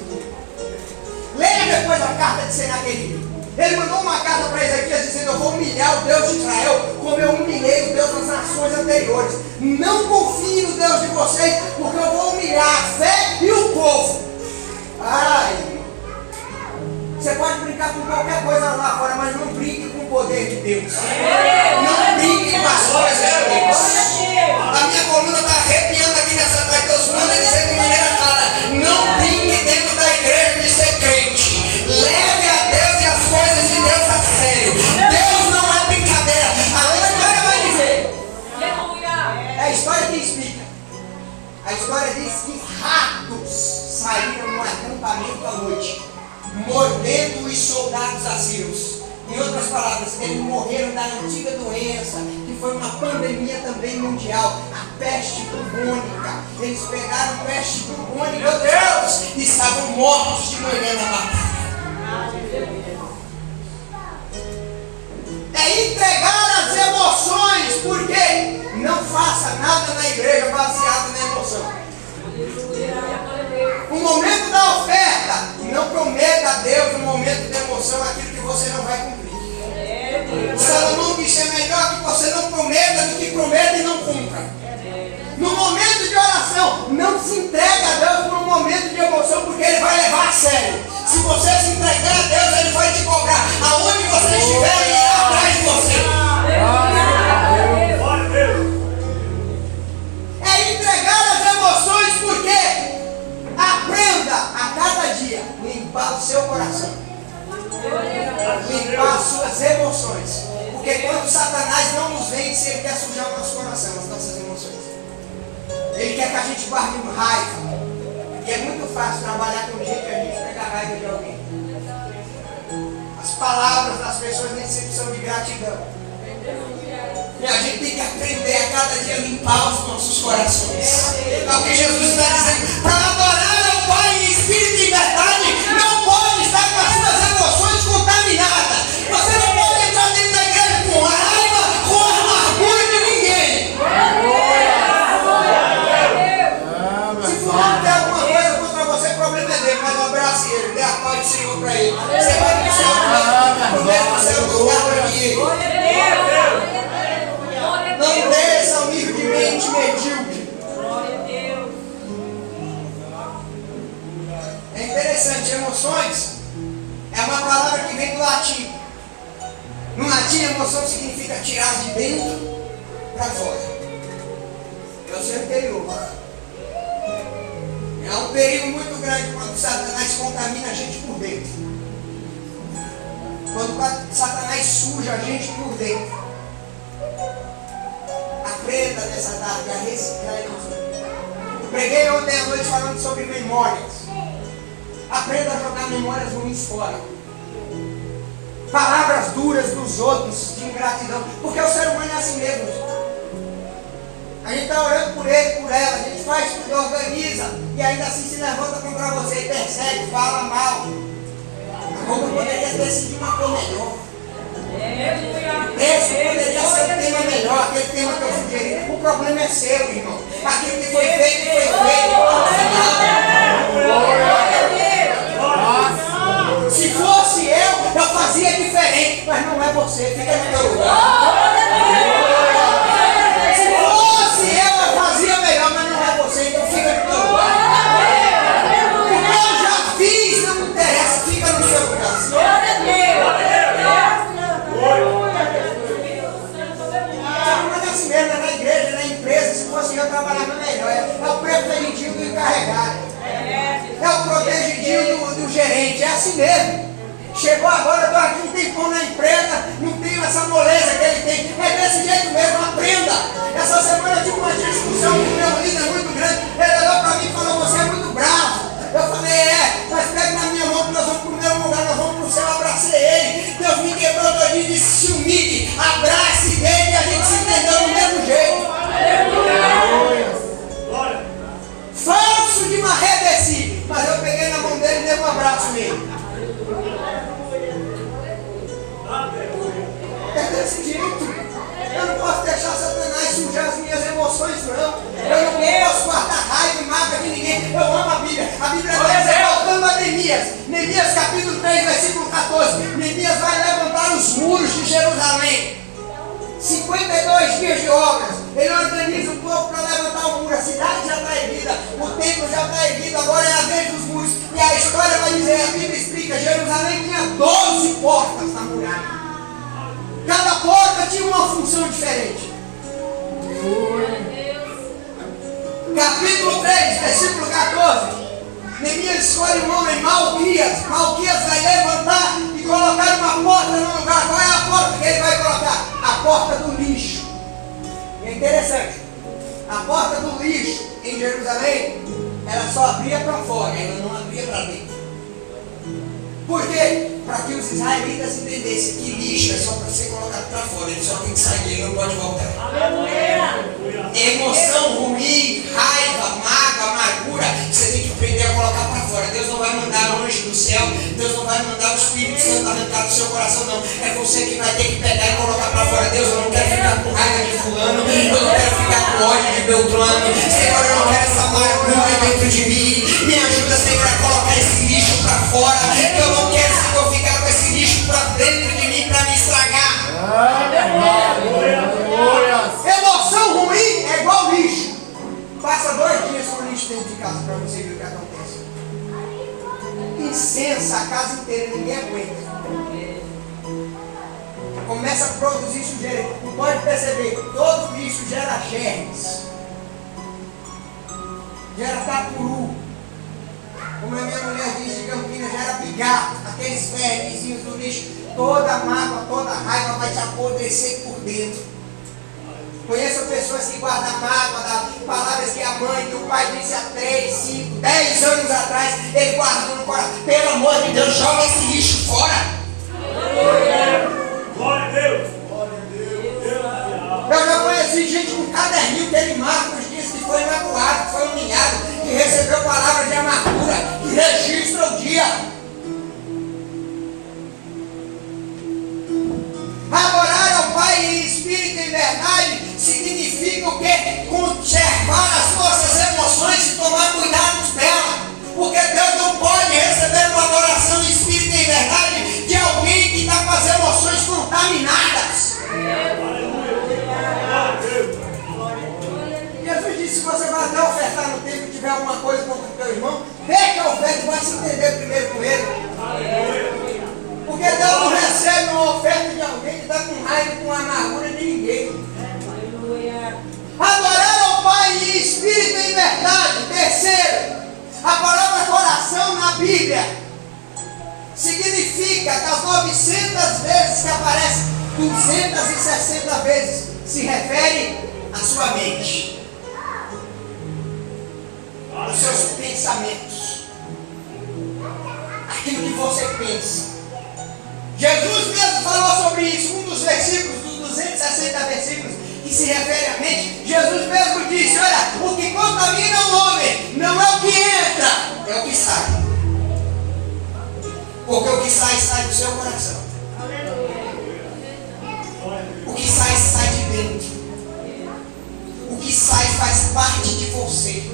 Leia depois a carta de Senaqueribe. Ele mandou uma carta para Ezequias dizendo, eu vou humilhar o Deus de Israel como eu humilhei o Deus das nações anteriores. Não confie no Deus de vocês, porque eu vou humilhar a fé e o povo. Ai, você pode brincar com qualquer coisa lá fora, mas não brinque com o poder de Deus. Não brinque com as coisas de Deus. A minha coluna está arrepiando aqui nessa tarde. Deus manda dizer de maneira clara, não brinque dentro da igreja de ser crente. Leve a Deus e as coisas de Deus a sério. Deus não é brincadeira. A história vai dizer. É a história que explica. A história diz que ratos saíram no acampamento à noite, mordendo os soldados assírios. Em outras palavras, eles morreram da antiga doença, que foi uma pandemia também mundial, a peste bubônica. Eles pegaram peste bubônica, meu Deus, e estavam mortos de manhã na batalha. É entregar as emoções, porque não faça nada na igreja baseado na emoção. O momento da oferta, não prometa a Deus no momento de emoção aquilo que você não vai cumprir. Salomão disse, é melhor que você não prometa do que prometa e não cumpra. No momento de oração, não se entrega a Deus por um momento de emoção, porque Ele vai levar a sério. Se você se entregar a Deus, Ele vai te cobrar. Aonde você estiver, Ele irá atrás de você. É entregar as emoções, porque aprenda sujar o nosso coração, as nossas emoções. Ele quer que a gente guarde raiva. E é muito fácil trabalhar com gente e a gente pegar raiva de alguém. As palavras das pessoas nem sempre são de gratidão. E a gente tem que aprender a cada dia limpar os nossos corações. É o que Jesus está dizendo. Para adorar ao Pai em espírito e verdade, não pode estar com as suas emoções contaminadas. Você não pode entrar dentro da igreja com raiva, com amargura de ninguém. Se fulano tem alguma coisa contra você, o problema é dele, mas não abrace ele, dê a paz do Senhor para ele. Você vai no céu, o mesmo céu do lugar para ele. Não desça ao nível de mente medíocre. É interessante, emoções é uma palavra que vem do latim. No latim, emoção significa tirar de dentro para fora. É o seu interior. É um perigo muito grande quando Satanás contamina a gente por dentro. Quando Satanás suja a gente por dentro. Aprenda nessa tarde a reciclar emoções. Preguei ontem à noite falando sobre memórias. Aprenda a jogar memórias ruins fora. Palavras duras dos outros, de ingratidão. Porque o ser humano é assim mesmo. A gente está orando por ele, por ela. A gente faz tudo, organiza. E ainda assim se levanta contra você e persegue, fala mal. Como poderia ter sido uma cor melhor. Esse poderia ser um tema melhor, aquele tema que eu sugeri. O problema é seu, irmão. Aquilo que foi feito, foi feito. Se fosse eu fazia diferente, mas não é você, fica no teu lugar. Se fosse eu fazia melhor, mas não é você, então fica no teu lugar. Porque eu já fiz, não interessa, fica no seu lugar. Na igreja, na empresa, se fosse eu trabalhava melhor. É o preferidinho do encarregado. É o protegidinho do gerente. É assim mesmo. Chegou agora, estou aqui um tempão na empresa, não tenho essa moleza que ele tem. É desse jeito mesmo, aprenda. Essa semana eu tive uma discussão com o meu líder muito grande. Ele olhou para mim e falou: você é muito bravo. Eu falei: mas pega na minha mão que nós vamos para o primeiro lugar, nós vamos para o céu. Abracei ele. Deus me quebrou todo dia e disse: se humilhe, abrace dele e a gente se entendeu do mesmo jeito. Falso de maré desci, mas eu peguei na mão dele e dei um abraço nele. É desse jeito. Eu não posso deixar Satanás sujar as minhas emoções, não. Eu não posso guardar raiva e mágoa de ninguém. Eu amo a Bíblia. A Bíblia está dizendo, voltando a Neemias. Neemias capítulo 3, versículo 14. Neemias vai levantar os muros de Jerusalém. 52 dias de obras. Ele organiza o povo para levantar o muro. A cidade já está erguida, o templo já está erguido, agora é a vez dos muros. E a história vai dizer, a Bíblia explica, Jerusalém tinha 12 portas na muralha. Cada porta tinha uma função diferente. Capítulo 3, versículo 14. Neemias escolhe um homem, Malquias. Malquias vai levantar e colocar uma porta no lugar. Qual é a porta que ele vai colocar? A porta do lixo. E é interessante. A porta do lixo em Jerusalém, ela só abria para fora, ela não abria para dentro. Por quê? Para que os israelitas entendessem que lixo é só para ser colocado para fora, ele só tem que sair, ele não pode voltar. Aleluia! Emoção ruim, raiva, mágoa, amargura, você tem que aprender a colocar para fora. Deus não vai mandar anjo do céu, Deus não vai mandar o Espírito Santo arrancar do seu coração, não. É você que vai ter que pegar e colocar para fora. Deus, eu não quero ficar com raiva de fulano, eu não quero ficar com ódio de Beltrano. Senhor, eu não quero essa amargura dentro de mim. Me ajuda, Senhor, a colocar esse lixo para fora. Eu não quero, Senhor, ficar com esse lixo para dentro de mim para me estragar. Emoção ruim é igual lixo. Passa 2 dias com o lixo dentro de casa para você ver o que acontece. Incensa a casa inteira, ninguém aguenta. Começa a produzir sujeira. Não pode perceber, todo lixo gera germes. Gera tapuru. Como a minha mulher diz de Campinas, gera pigato. Aqueles vermezinhos do lixo. Toda mágoa, toda raiva vai te apodrecer por dentro. Foi palavras que guardam mágoa, palavras que a mãe, que o pai disse há 3, 5, 10 anos atrás, ele guardou no coração. Pelo amor de Deus, joga esse lixo fora. Glória a Deus. Eu já conheci gente com caderninho que ele marca os dias que foi magoado, que foi humilhado, que recebeu palavras de amargura, que registra o dia. Adorar ao Pai em espírito e verdade significa o quê? Conservar as nossas emoções e tomar cuidado delas. Porque Deus não pode receber uma adoração em espírito e verdade de alguém que está com as emoções contaminadas. Jesus disse: se você vai até ofertar no templo e tiver alguma coisa contra o teu irmão, deixa a oferta e vai se entender primeiro com ele. Porque Deus não recebe uma oferta de alguém que está com raiva e com amargura de ninguém. Adorar ao Pai em espírito e verdade. Terceiro, a palavra coração na Bíblia significa que as 900 vezes que aparece, 260 vezes se refere à sua mente, aos seus pensamentos, aquilo que você pensa. Jesus mesmo falou sobre isso, um dos versículos, dos 260 versículos que se refere à mente. Jesus mesmo disse: olha, o que contamina o homem não é o que entra, é o que sai. Porque o que sai, sai do seu coração. O que sai, sai de dentro. O que sai faz parte de você.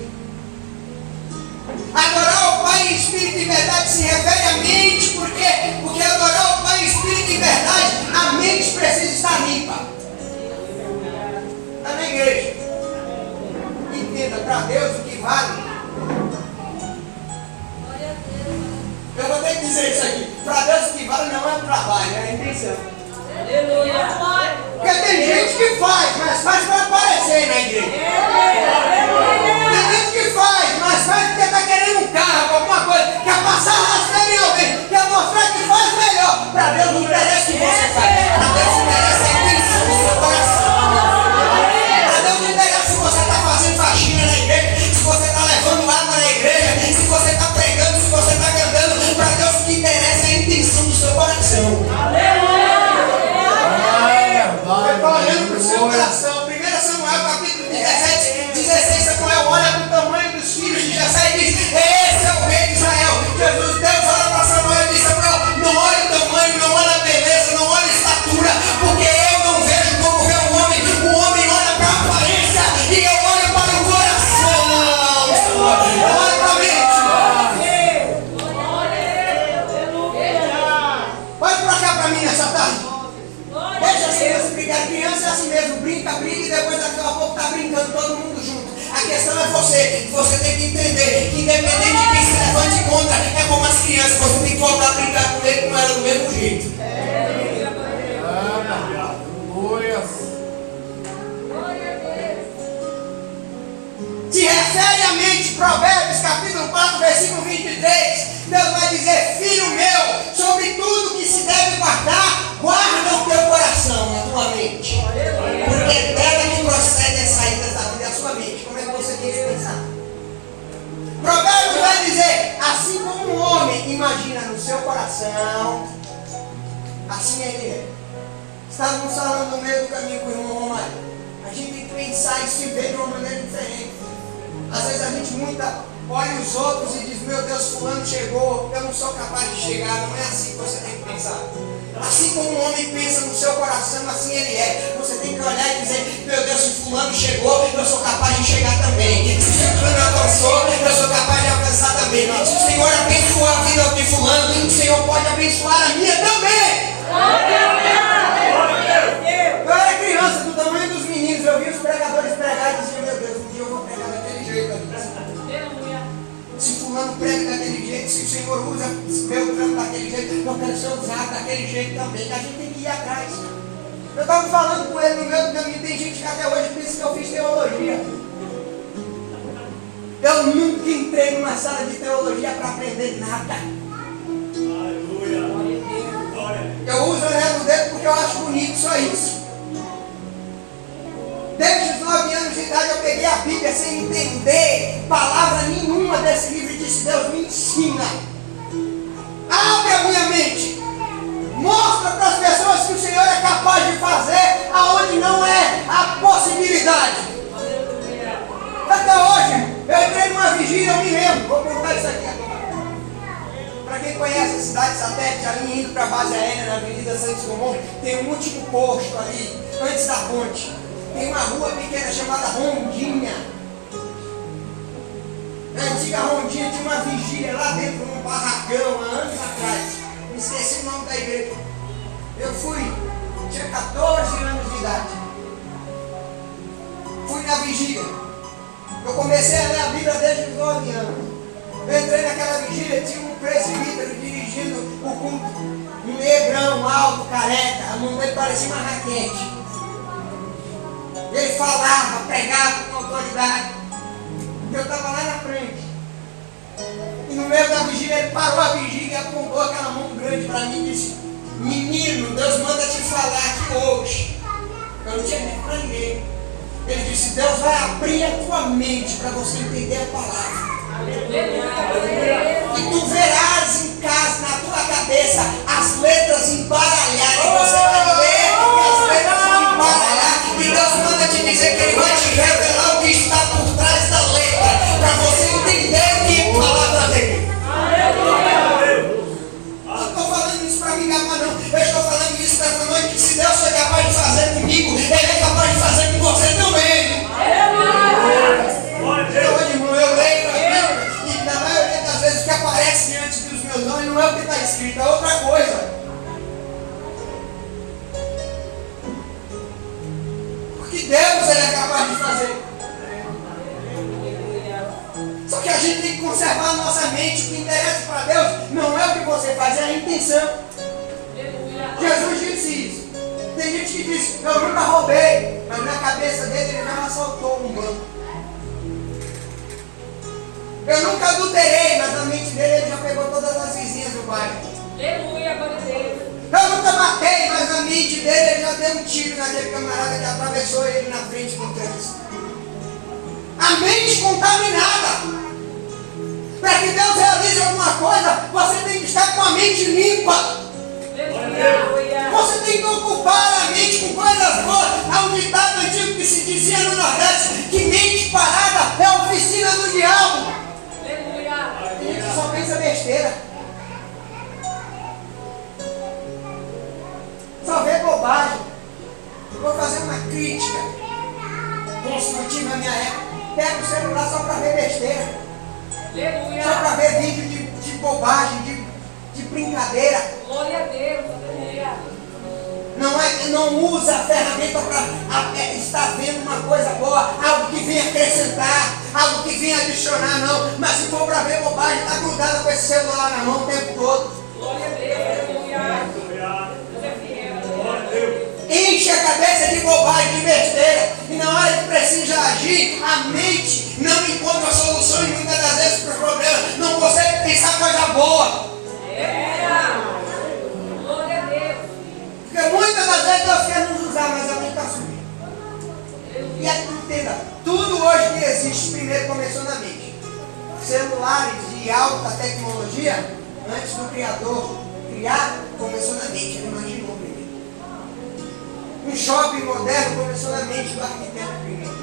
Adorar ao Pai em espírito e verdade se refere à mente. Por quê? Porque adorar ao Pai em espírito e verdade, a mente precisa estar limpa. Está na igreja. Entenda, para Deus o que vale. Eu vou ter que dizer isso aqui. Para Deus o que vale não é o trabalho, é a intenção. Aleluia. Porque tem gente que faz, mas faz para aparecer na igreja. Tem gente que faz, mas faz porque está querendo um carro, alguma coisa, quer passar rasteiro em alguém, quer mostrar que faz melhor. Para Deus não interessa o que você faz. Para Deus não interessa a intenção do seu coração. Para Deus não interessa se você está fazendo faxina na igreja, se você está levando água na igreja, se você está pregando, se você está cantando. Para Deus o que interessa é a intenção do seu coração. Você está olhando para o seu coração. 1 Samuel capítulo 17, 16, Samuel olha para o tamanho dos filhos de Jessé e diz: esse é o rei de Israel. Deus olha para Samuel e diz: Samuel, não olhe o tamanho, não olhe a beleza, não olhe a estatura, porque eu não vejo como vê o homem. O homem olha para a aparência e eu olho para o coração. Eu olho para a mente. Pode para cá para mim nessa tarde. Deixa as crianças brigar. Criança é assim mesmo, brinca e depois daqui a pouco está brincando todo mundo junto. A questão é você. Você tem que entender que independente de quem se levante contra, é como as crianças, você tem que voltar a brincar com ele, com ela do mesmo jeito. Se refere à mente, Provérbios capítulo 4, versículo 23. Deus vai dizer: filho meu, sobre tudo que se deve guardar, guarda o teu coração, a tua mente. Porque dela que procede as saídas da vida, a sua mente. Como é que você tem que pensar? Provérbios vai dizer: assim como um homem imagina no seu coração, assim ele é. Estávamos falando no meio do caminho com o irmão Romário. A gente tem que pensar e se ver de uma maneira diferente. Às vezes a gente olha os outros e diz: meu Deus, fulano chegou, eu não sou capaz de chegar. Não é assim que você tem que pensar. Assim como um homem pensa no seu coração, assim ele é. Você tem que olhar e dizer: meu Deus, se fulano chegou, eu sou capaz de chegar também. Se fulano alcançou, eu sou capaz de alcançar também. Se o Senhor abençoou a vida de fulano, o Senhor pode abençoar a minha também. Eu era criança, do tamanho dos meninos, eu vi os pregadores pregar e dizia: meu Deus, um dia eu vou pregar daquele jeito. Se fulano prega daquele jeito, se o Senhor usa meu trampo daquele jeito, eu quero ser usado daquele jeito também. A gente tem que ir atrás. Eu estava falando com ele no meu caminho, tem gente que até hoje pensa que eu fiz teologia. Eu nunca entrei numa sala de teologia para aprender nada. Eu uso o anel do dedo porque eu acho bonito, só isso. Desde os 9 anos de idade eu peguei a Bíblia sem entender palavra nenhuma desse livro e disse: Deus, me ensina. Abre a minha mente. Mostra para as pessoas que o Senhor é capaz de fazer aonde não é a possibilidade. Até hoje, eu entrei numa vigília, eu me lembro. Vou contar isso aqui agora. Para quem conhece a cidade satélite, ali indo para a base aérea, na Avenida Santos Dumont, tem um último posto ali, antes da ponte. Tem uma rua pequena chamada Rondinha. Na antiga Rondinha tinha uma vigília lá dentro, num barracão, há anos atrás. Me esqueci o nome da igreja. Eu fui, tinha 14 anos de idade. Fui na vigília. Eu comecei a ler a Bíblia desde os 9 anos. Eu entrei naquela vigília, tinha um presbítero dirigindo o culto. Um negrão, alto, careca. A mão dele parecia uma raquete. Ele falava, pregava com autoridade. Eu estava lá na frente. E no meio da vigília, ele parou a vigília e apontou aquela mão grande para mim e disse: menino, Deus manda te falar aqui hoje. Eu não tinha dito para ninguém. Ele disse: Deus vai abrir a tua mente para você entender a palavra. E tu verás em casa, na tua cabeça, as letras embaralhadas. E você vai ler e as letras vão embaralhar. E Deus manda te dizer que Ele vai te revelar o que está por trás da letra, para você entender que palavra dele. Não estou falando isso para me gabar, não. Eu estou falando isso para noite, que se Deus foi capaz de fazer comigo, Ele é capaz de fazer com você também. Então, irmão, eu leio a Bíblia e na maioria das vezes o que aparece diante dos meus olhos não é o que está escrito, é outra coisa. Porque Deus Ele é capaz de fazer. Só que a gente tem que conservar a nossa mente. O que interessa para Deus não é o que você faz, é a intenção. Jesus disse isso. Tem gente que diz: eu nunca roubei, mas na cabeça dele ele já assaltou um banco. Eu nunca adulterei, mas na mente dele ele já pegou todas as vizinhas do bairro. Aleluia, glória a Deus. Eu nunca matei, mas na mente dele ele já deu um tiro naquele camarada que atravessou ele na frente do trânsito. A mente contaminada. Para que Deus realize alguma coisa, você tem que estar com a mente limpa. Você tem que ocupar a mente com coisas boas. Há um ditado antigo que se dizia no Nordeste que mente parada é a oficina do diabo. A gente só pensa besteira. Só vê bobagem. Vou fazer uma crítica construtiva na minha época. Pega o celular só para ver besteira. Só para ver vídeo de bobagem, de brincadeira. Glória a Deus, aleluia. Não usa a ferramenta para estar vendo uma coisa boa, algo que venha acrescentar, algo que venha adicionar, não. Mas se for para ver bobagem, está grudada com esse celular na mão o tempo todo. Glória a Deus, aleluia. Deus é fiel. Glória a Deus. Enche a cabeça de bobagem, de besteira. E na hora que precisa agir, a mente não encontra solução e muitas das vezes para o problema. Não consegue pensar coisa boa. Glória a Deus. Porque muitas das vezes Deus quer nos usar, mas a mente está subindo. E aí, entenda, tudo hoje que existe primeiro começou na mente. Celulares de alta tecnologia, antes do Criador criar, começou na mente. Ele imaginou primeiro. Um shopping moderno começou na mente do arquiteto primeiro.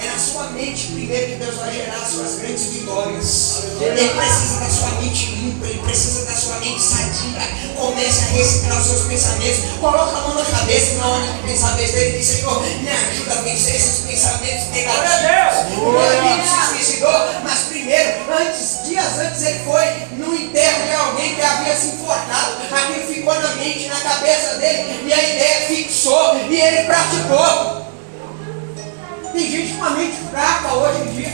É na sua mente primeiro que Deus vai gerar as suas grandes vitórias. Ele precisa da sua mente limpa, ele precisa da sua mente sadia. Comece a reciclar os seus pensamentos. Coloca a mão na cabeça na hora de pensar besteira e diz: Senhor, me ajuda a vencer esses pensamentos negativos. O meu amigo se suicidou, mas primeiro, dias antes ele foi no enterro de alguém que havia se enforcado. Aquilo ficou na mente, na cabeça dele, e a ideia fixou, e ele praticou. Tem gente com a mente fraca hoje em dia.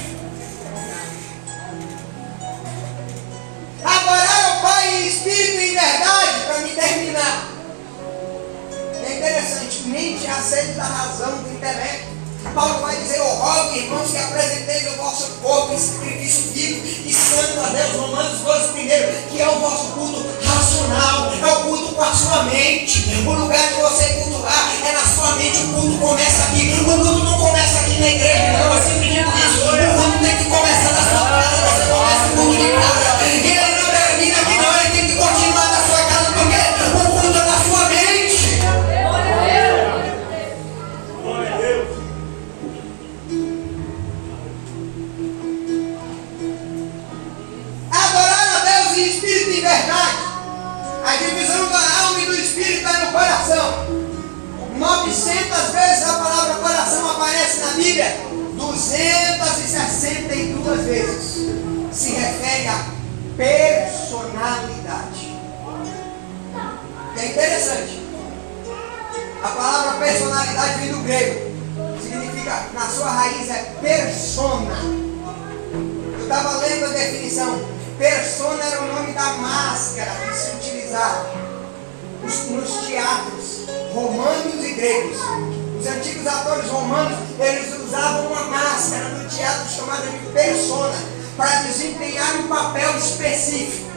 Adorar ao Pai em espírito e em verdade, para me terminar. É interessante, mente é a sede da razão, do intelecto. Paulo vai dizer: eu rogo, irmãos, que apresenteis o vosso corpo em sacrifício vivo e santo a Deus. Romanos 12, primeiro, que é o vosso culto racional, é o culto com a sua mente. O lugar que você cultuar é na sua mente. O culto começa aqui. O culto não começa aqui na igreja, não. Eu sempre digo isso. O culto tem que começar na sua casa. Você começa o culto de casa. E ele não termina aqui, não. Ele tem que continuar na sua casa, porque o culto é na sua mente. Glória a Deus. Adorar a Deus em espírito e verdade. A divisão da alma e do espírito está no coração. 900 vezes a palavra coração aparece na Bíblia. 262 vezes se refere a personalidade. É interessante. A palavra personalidade vem do grego. Significa, na sua raiz é persona. Eu estava lendo a definição. Persona era o nome da máscara que se utilizava nos teatros romanos e gregos. Os antigos atores romanos, eles usavam uma máscara no teatro chamada de persona, para desempenhar um papel específico.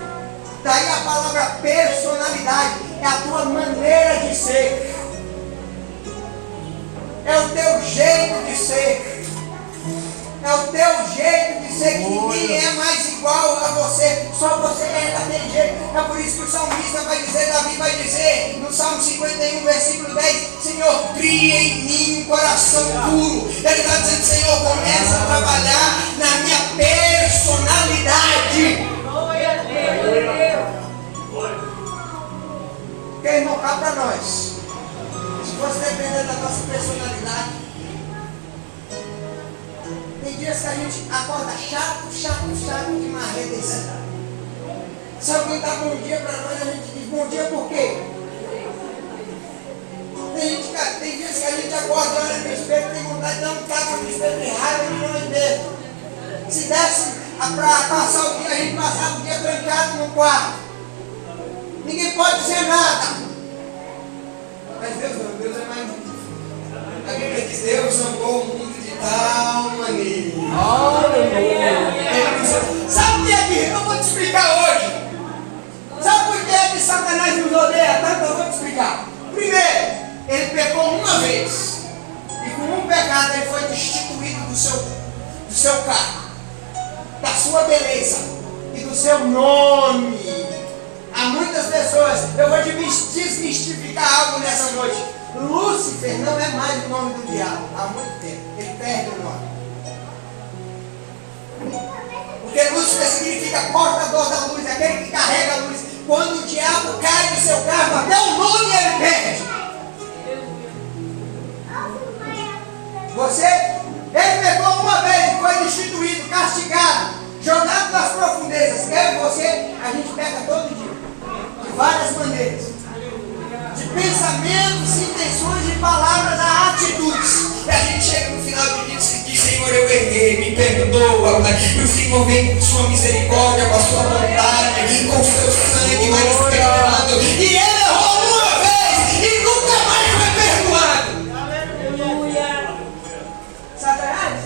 Daí a palavra personalidade, é a tua maneira de ser, é o teu jeito de ser. É o teu jeito de ser, que ninguém é mais igual a você, só você é daquele jeito. É por isso que o salmista vai dizer, Davi vai dizer, no Salmo 51, versículo 10, Senhor, cria em mim um coração puro. Ele está dizendo, Senhor, começa a trabalhar na minha personalidade. Porque, irmão, cá para nós, se fosse depender da nossa personalidade, tem dias que a gente acorda chato de marreta. Se alguém dá bom dia para nós, a gente diz bom dia por quê? Tem dias que a gente acorda, olha no espelho, tem vontade de dar um tapa no espelho de raiva de nós mesmos. Se desse para passar o dia, a gente passava o dia trancado no quarto. Ninguém pode dizer nada. Mas Deus não, Deus é mais difícil. A Bíblia diz, Deus amou o mundo de tal maneira. Sabe o que é que eu vou te explicar hoje? Sabe por que é que Satanás nos odeia tanto? Eu vou te explicar. Primeiro, ele pecou uma vez. E com um pecado ele foi destituído do seu cargo, da sua beleza e do seu nome. Há muitas pessoas, eu vou desmistificar algo nessa noite. Lúcifer não é mais o nome do diabo há muito tempo. Ele perde o nome. Porque Lúcifer significa portador da luz, aquele que carrega a luz. Quando o diabo cai do seu carro, até o nome ele perde. Ele pecou uma vez, foi destituído, castigado, jogado nas profundezas. Eu e você, a gente peca todo dia. De várias maneiras. De pensamentos, intenções, de palavras a atitudes. E a gente chega no final do dia e diz, Senhor, eu errei, me perdoa. E o Senhor vem com sua misericórdia, com a sua vontade, com o seu sangue manifestado. E ele errou uma vez e nunca mais foi perdoado. Aleluia. Satanás,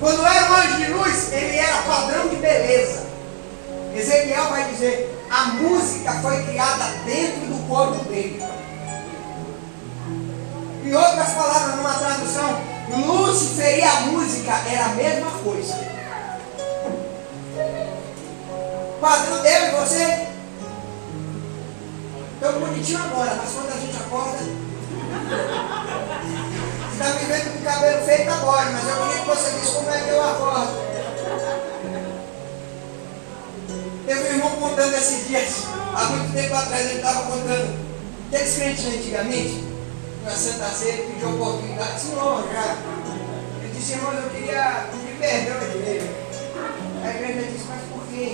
quando era um anjo de luz, ele era padrão de beleza. Ezequiel vai dizer, a música foi criada dentro do corpo dele. Em outras palavras, numa tradução, Lúcifer e a música era a mesma coisa. Padrão dele e você, estou bonitinho agora, mas quando a gente acorda, você está me vendo com o cabelo feito agora, mas eu queria que você disse como é que eu acordo. Teve um irmão contando esses dias, há muito tempo atrás ele estava contando, aqueles crentes antigamente, na Santa Ceia, pediu oportunidade, Senhor, já. Ele disse, irmão, eu queria pedir perdão de ele. A igreja disse, mas por quê?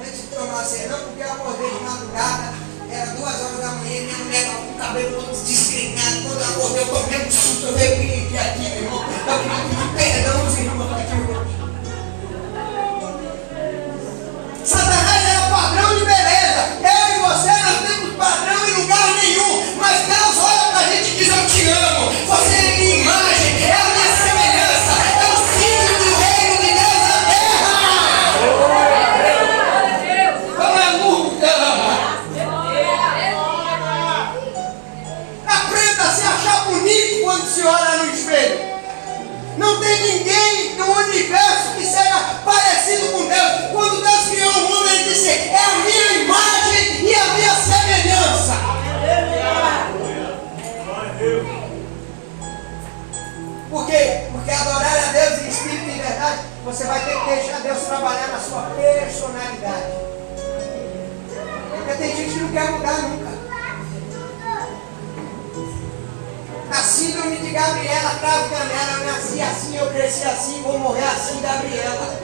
Antes de tomar a ceia, não, porque eu acordei de madrugada, era 2 horas da manhã, minha mulher estava com o cabelo todo desgrenhado, quando eu acordei, eu tomei um susto, eu repreendi aqui, meu irmão, eu queria pedir perdão aos irmãos aqui. Satanás era padrão de beleza. Eu e você não temos padrão em lugar nenhum. Mas Deus olha pra gente e diz, eu te amo. Você é minha imagem, é a minha semelhança. É o símbolo do reino de Deus na terra. Aleluia. Aprenda a se achar bonito quando se olha no espelho. Porque adorar a Deus em espírito e em verdade, você vai ter que deixar Deus trabalhar na sua personalidade. Porque tem gente que não quer mudar nunca. A síndrome de Gabriela Cravo Canela, eu nasci assim, eu cresci assim, vou morrer assim, Gabriela.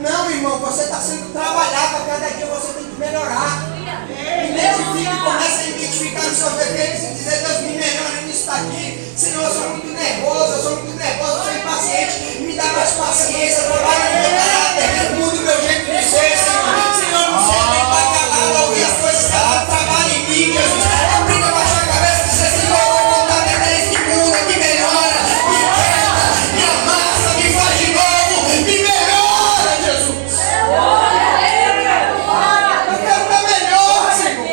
Não, irmão, você está sendo trabalhado, a cada dia você tem que melhorar. Identifique, comece a identificar os seus defeitos e dizer: Deus, me melhora nisso daqui. Senhor, eu sou muito nervoso, eu sou impaciente, me dá mais paciência, trabalha no meu caráter, muda o meu jeito de ser, Senhor. Senhor, não seja nem para calar, ouvir as coisas que ela trabalha em mim, Jesus. Aprenda a baixar a cabeça e dizer: Senhor, eu vou voltar a ter que muda, me melhora, me quebra, me amassa, me faz de novo, me melhora, Jesus. Eu quero estar melhor, Senhor.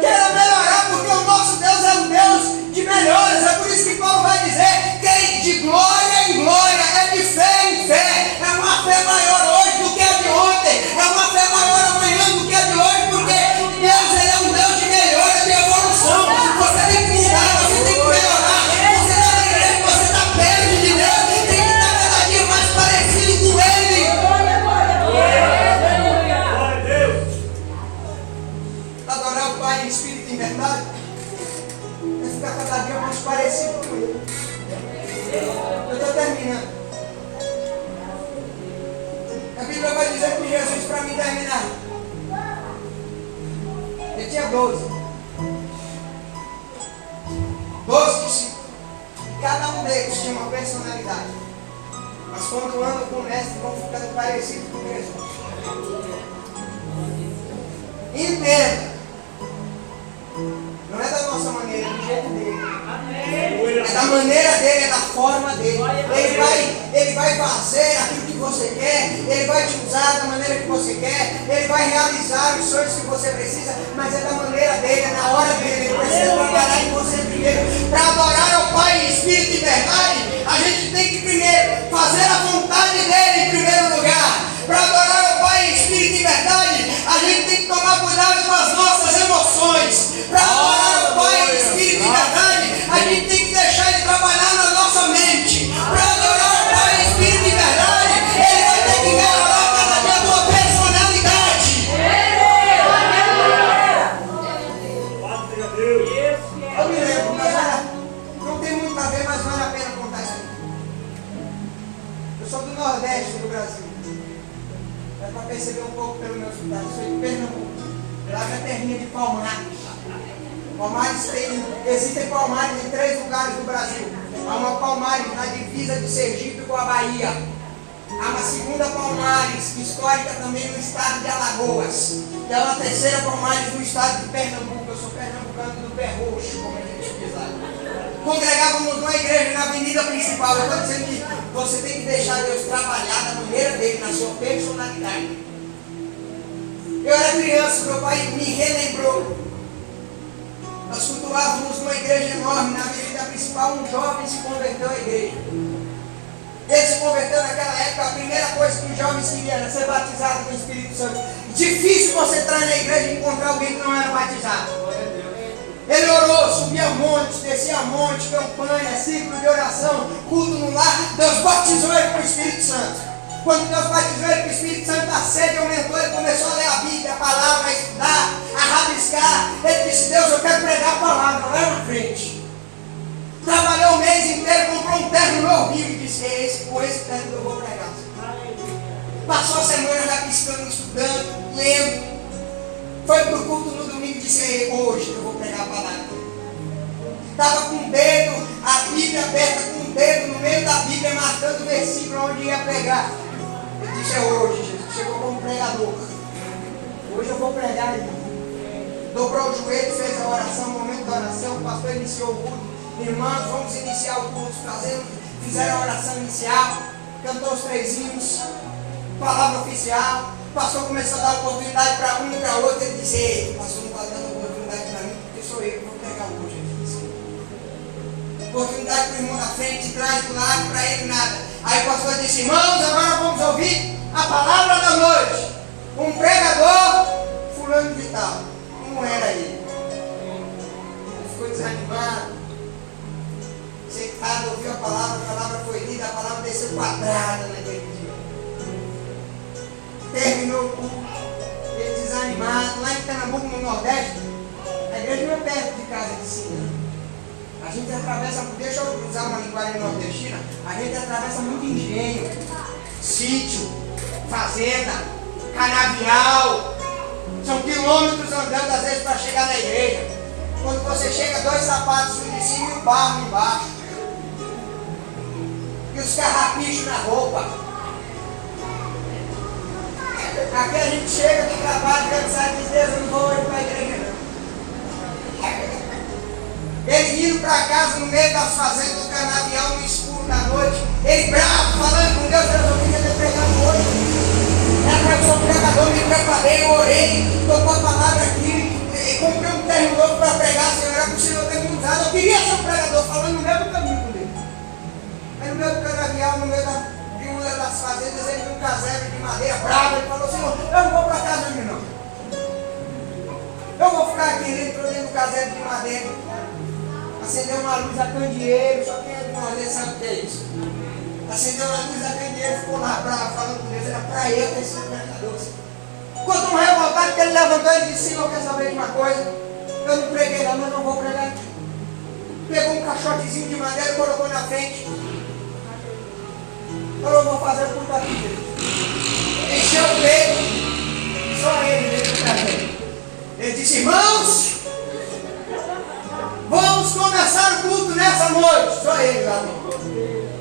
Quero melhorar, porque o nosso Deus é um Deus de melhoras. É por isso que Paulo vai dizer que de glória em glória, é de fé em fé. É uma fé maior hoje do que a de ontem. É uma fé maior amanhã do que a de hoje, porque Deus, Ele é um Deus de melhora, de evolução. Você tem que mudar, você tem que melhorar. Você está na igreja, você está perto de Deus, tem que estar cada dia mais parecido com Ele. Adorar o Pai em espírito e em verdade é ficar cada dia mais parecido com Ele. Eu estou terminando. A Bíblia vai dizer que Jesus, para mim terminar, ele tinha 12. 12 discípulos. Cada um deles tinha uma personalidade. Mas quando andam com o mestre, vão ficando parecidos com Jesus. Entenda. Não é da nossa maneira, é do jeito dele. É da maneira dele, é da forma dele. Ele vai fazer aquilo que você quer, ele vai te usar da maneira que você quer, ele vai realizar os sonhos que você precisa, mas é da maneira dele, é na hora dele. Ele precisa trabalhar em você primeiro. Para adorar ao Pai em espírito e verdade, a gente tem que primeiro fazer a vontade dele em primeiro lugar. Para adorar ao Pai em espírito e verdade, a gente tem que tomar cuidado com as nossas emoções. Para adorar ao Pai em espírito e verdade, a gente tem que deixar Ele trabalhar na nossa mente. Para adorar ao Pai em espírito e verdade, Ele vai ter que melhorar cada dia a tua personalidade. Eu me lembro, mas não tem muito a ver, mas vale a pena contar isso aqui. Eu sou do Nordeste do Brasil. Dá para perceber um pouco pelo meu sotaque. Eu sou de Pernambuco. Lá na terrinha de Palmares. Palmares existem Palmares em 3 lugares do Brasil. Há uma Palmares na divisa de Sergipe com a Bahia. Há uma segunda Palmares, histórica também no estado de Alagoas. E há uma terceira Palmares no estado de Pernambuco. Eu sou pernambucano do Pé Roxo, como a gente diz lá. Congregávamos numa igreja na avenida principal. Eu estou dizendo que você tem que deixar Deus trabalhar da maneira dele, na sua personalidade. Eu era criança, meu pai me relembrou. Nós cultuávamos numa igreja enorme, na avenida principal, um jovem se converteu à igreja. Ele se converteu naquela época, a primeira coisa que os jovens queriam era ser batizado com o Espírito Santo. Difícil você entrar na igreja e encontrar alguém que não era batizado. Ele orou, subia montes, descia montes, campanha, ciclo de oração, culto no lar. Deus batizou ele com o Espírito Santo. Quando Deus batizou ele com o Espírito Santo, a sede aumentou, ele começou a ler a Bíblia, a palavra, a estudar, a rabiscar. Ele disse: Deus, eu quero pregar a palavra lá na frente. Trabalhou o mês inteiro, comprou um terno novinho e disse: com esse terno que eu vou pregar. Passou a semana rabiscando, estudando, lendo. Foi para o culto no domingo e disse: hoje eu vou pregar a palavra. Estava com o dedo, a Bíblia aberta, com o dedo no meio da Bíblia, marcando o versículo onde ia pregar. Ele disse: é hoje, Jesus. Chegou como pregador. Hoje eu vou pregar aí. Dobrou o joelho, fez a oração, o momento da oração, o pastor iniciou o culto. Irmãos, vamos iniciar o culto. Fizeram a oração inicial, cantou os 3 hinos, palavra oficial. O pastor começou a dar oportunidade para um e para outro. Ele disse: ei, o pastor não está dando oportunidade para mim, porque sou eu que vou pregar hoje. Ele disse: oportunidade para o irmão da frente, de trás, do lado, para ele nada. Aí o pastor disse: irmãos, agora vamos ouvir a palavra da noite. Um pregador, fulano de tal. Não era ele. Ele ficou desanimado, sentado A gente atravessa, deixa eu usar uma linguagem nordestina, a gente atravessa muito engenho, sítio, fazenda, canavial. São quilômetros andando às vezes para chegar na igreja. Quando você chega, 2 sapatos um de cima e um barro embaixo. E os carrapichos na roupa. Aqui a gente chega do trabalho, cansado, diz: Deus, eu não vou hoje para a igreja não. Ele indo para casa no meio das fazendas do canavial, no escuro da noite, ele bravo, falando com Deus: Deus, eu queria ter pregado hoje. Eu sou pregador, me preparei, eu orei, tocou a palavra aqui, comprei um terno novo para pregar, Senhor, era possível ter me usado. Eu queria ser um pregador, falando no mesmo caminho com Deus. Aí no meio do canavial, no meio de uma das fazendas, ele viu um casebre de madeira bravo, ele falou: Senhor, eu não vou para casa hoje não. Eu vou ficar aqui. Ele entrou dentro do casebre de madeira, acendeu uma luz a candeeiro, só quem é de madeira sabe o que é isso. Acendeu uma luz a candeeiro, ficou lá bravo, falando com Deus: era para eu ter sido pregador. Ficou tão revoltado que ele levantou e disse: Senhor, quer saber de uma coisa? Eu não preguei lá, mas não vou pregar. Pegou um caixotezinho de madeira e colocou na frente. Falou: vou fazer o culto aqui. Encheu o peito, só ele dentro do casebre. Ele disse: irmãos, vamos começar o culto nessa noite. Só ele lá dentro.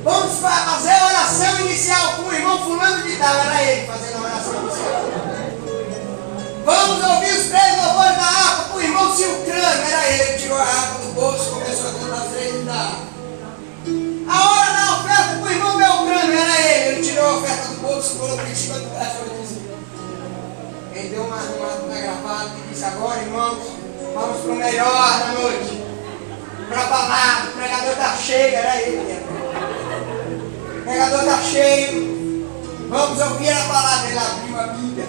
Vamos fazer a oração inicial com o irmão fulano de tal. Era ele fazendo a oração inicial. Vamos ouvir os 3 louvores da harpa com o irmão Silcrano. Era ele que tirou a harpa do bolso e começou a cantar as 3 da harpa. A hora da oferta com o irmão Beltrano. Era ele. Ele tirou a oferta do bolso e colocou em cima do braço. Ele deu uma gravata e disse: agora, irmãos, vamos para o melhor da noite. Para a balada. O pregador está cheio. Era ele. O pregador está cheio. Vamos ouvir a palavra. Ele abriu a Bíblia.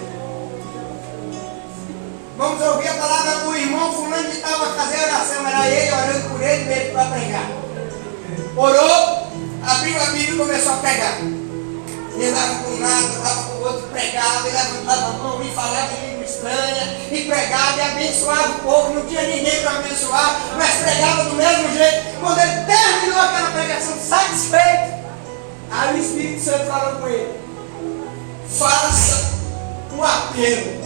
Vamos ouvir a palavra do irmão fulano que estava fazendo oração. Era ele orando por ele mesmo para pregar. Orou, abriu a Bíblia e começou a pregar. Ele dava para um lado, dava para o outro, pregava, ele levantava a mão e falava em língua estranha, e pregava e abençoava o povo. Não tinha ninguém para abençoar, mas pregava do mesmo jeito. Quando ele terminou aquela pregação satisfeito, aí o Espírito Santo falou com ele: faça um apelo.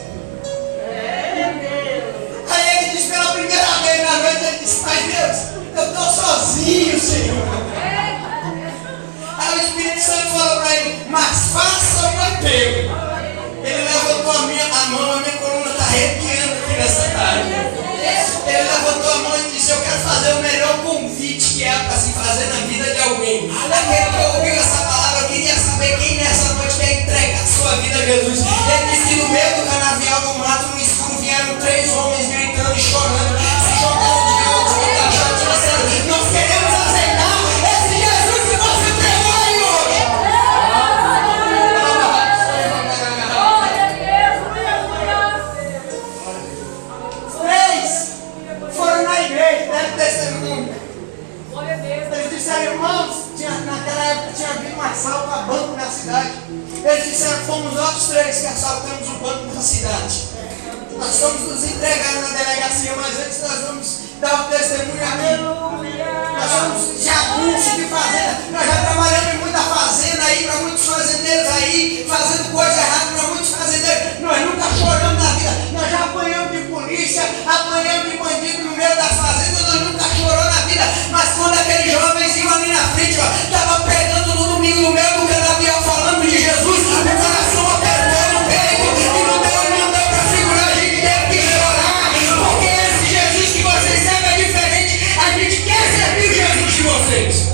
Aí ele disse pela primeira vez na noite, ele disse: mas Deus, eu estou sozinho, Senhor. Aí o Espírito Santo falou para ele: mas faça um apelo. Ele levantou a mão, a minha coluna está arrepiando aqui nessa tarde. Ele levantou a mão e disse: eu quero fazer o melhor convite que é para se fazer na vida de alguém. Aquele que ouviu essa palavra, eu queria saber quem nessa noite quer entregar sua vida a Jesus. Ele disse que no meio do canavial, no mato, no escuro, vieram 3 homens gritando e chorando, se jogando de outros, com caixote, dizendo: nós queremos aceitar esse Jesus que você entregou aí hoje. Os 3 foram na igreja, deram testemunho. Eles disseram: irmãos, naquela época tinha havido um assalto a banco na cidade. Eles disseram: fomos nós 3 que assaltamos o banco da cidade. Nós vamos nos entregar na delegacia, mas antes nós vamos dar o testemunho aqui. Nós somos jagunços de fazenda. Nós já trabalhamos em muita fazenda aí, para muitos fazendeiros aí, fazendo coisa errada para muitos fazendeiros. Nós nunca choramos na vida. Nós já apanhamos de polícia, apanhamos de bandido no meio das fazendas. Nós nunca choramos na vida. Mas quando aquele jovenzinho ali na frente estava pregando no domingo no meio do canavial falando de Jesus, o coração apertou no peito e não deu para segurar. A gente teve que chorar, porque esse Jesus que vocês servem é diferente. A gente quer servir o Jesus de vocês.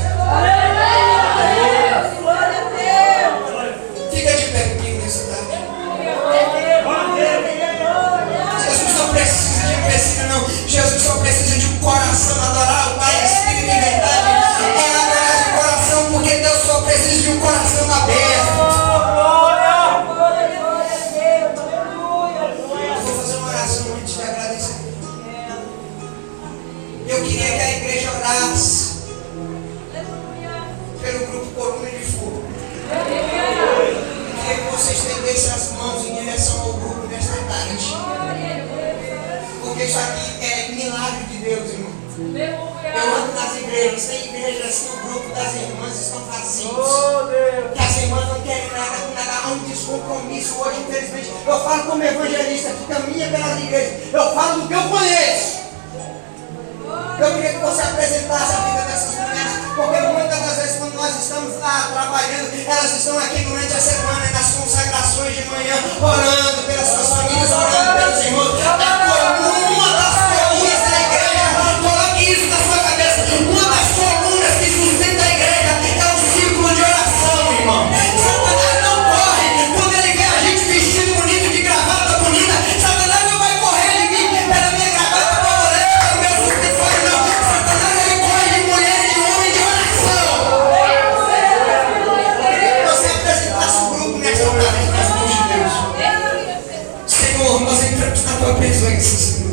igrejas. Tem igrejas que o grupo das irmãs estão vazios. Oh, Deus. Que as irmãs não querem nada com nada. Há um descompromisso hoje, infelizmente. Eu falo como evangelista que caminha pelas igrejas. Eu falo do que eu conheço. Eu queria que você apresentasse a vida dessas mulheres, porque muitas das vezes quando nós estamos lá trabalhando, elas estão aqui durante a semana, nas consagrações de manhã, orando pelas suas famílias, orando pelos irmãos. Uma das colunas da igreja, coloque isso na sua cabeça, uma das colunas que sustenta a igreja é o círculo de oração, irmão. Satanás não corre quando ele vê a gente vestido bonito, de gravata bonita. Satanás não vai correr de mim pela minha gravata borboleta, pelo meu suspensório, não. Satanás ele corre de mulher e de homem de oração. Eu queria que você apresentasse o grupo nessa tarde, nas mãos de Deus. Senhor, nós entramos na tua presença, Senhor.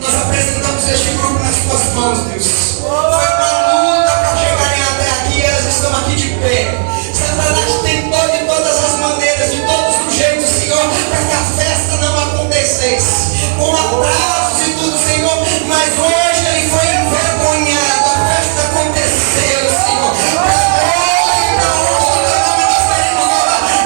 Nós apresentamos este grupo nas tuas mãos, Deus. Foi uma luta para chegarem até aqui, elas estão aqui de pé. Satanás tentou de todas as maneiras, de todos os jeitos, Senhor, para que a festa não acontecesse. Com atrasos e tudo, Senhor, mas hoje ele foi envergonhado. A festa aconteceu, Senhor.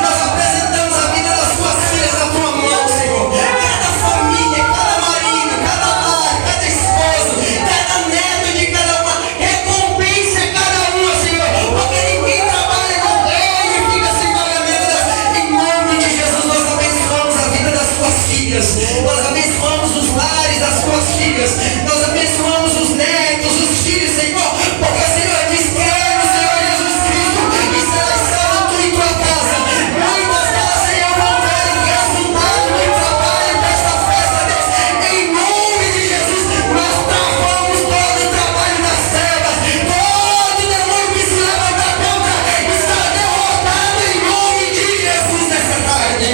Nós apresentamos a vida das tuas filhas na tua mão, Senhor. Cada família, cada marido, cada mãe, cada esposo, cada neto de cada uma, recompensa cada uma, Senhor. Porque ninguém trabalha com Deus e fica sem pagamento. Em nome de Jesus, nós abençoamos a vida das tuas filhas. Nós abençoamos os lares das tuas filhas. Nós abençoamos os netos, os filhos, Senhor. Porque o Senhor diz: crê no Senhor Jesus Cristo e serás salvo tu e tua casa. Muitas delas, Senhor, vão ver o resultado do trabalho desta festa, Deus. Em nome de Jesus, nós travamos todo o trabalho das trevas. Todo demônio que se levanta contra está derrotado em nome de Jesus nessa tarde.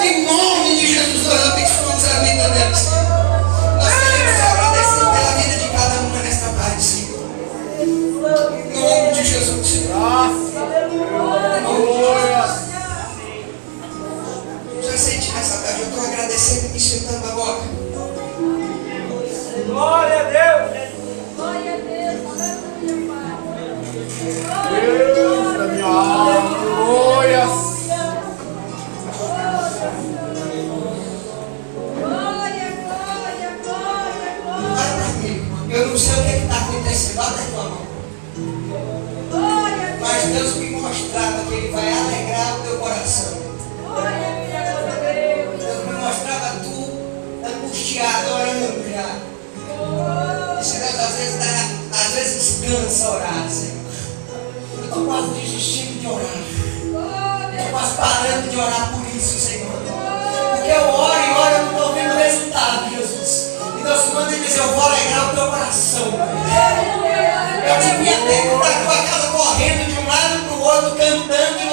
Em nome de Jesus, nós abençoamos a vida delas, Senhor. Nós queremos agradecer pela vida de cada uma nesta tarde, Senhor. Em nome de Jesus, Senhor. Em nome de Jesus. Já senti nessa tarde, eu estou agradecendo e me sentando agora. Glória a Deus. Deus da minha alma, glórias. Olha para mim, irmão. Eu não sei o que está acontecendo, olha a tua mão. Mas Deus me mostrava que Ele vai alegrar o teu coração. Deus me mostrava tu angustiado, orando já. Esse Deus às vezes cansa orar, Senhor. Eu estou quase desistindo de orar. Estou quase parando de orar por isso, Senhor. Porque eu oro e oro, eu não estou vendo o resultado, Jesus. E Deus manda e diz: eu vou alegrar o teu coração. Eu devia ter ido da tua casa correndo de um lado para o outro, cantando e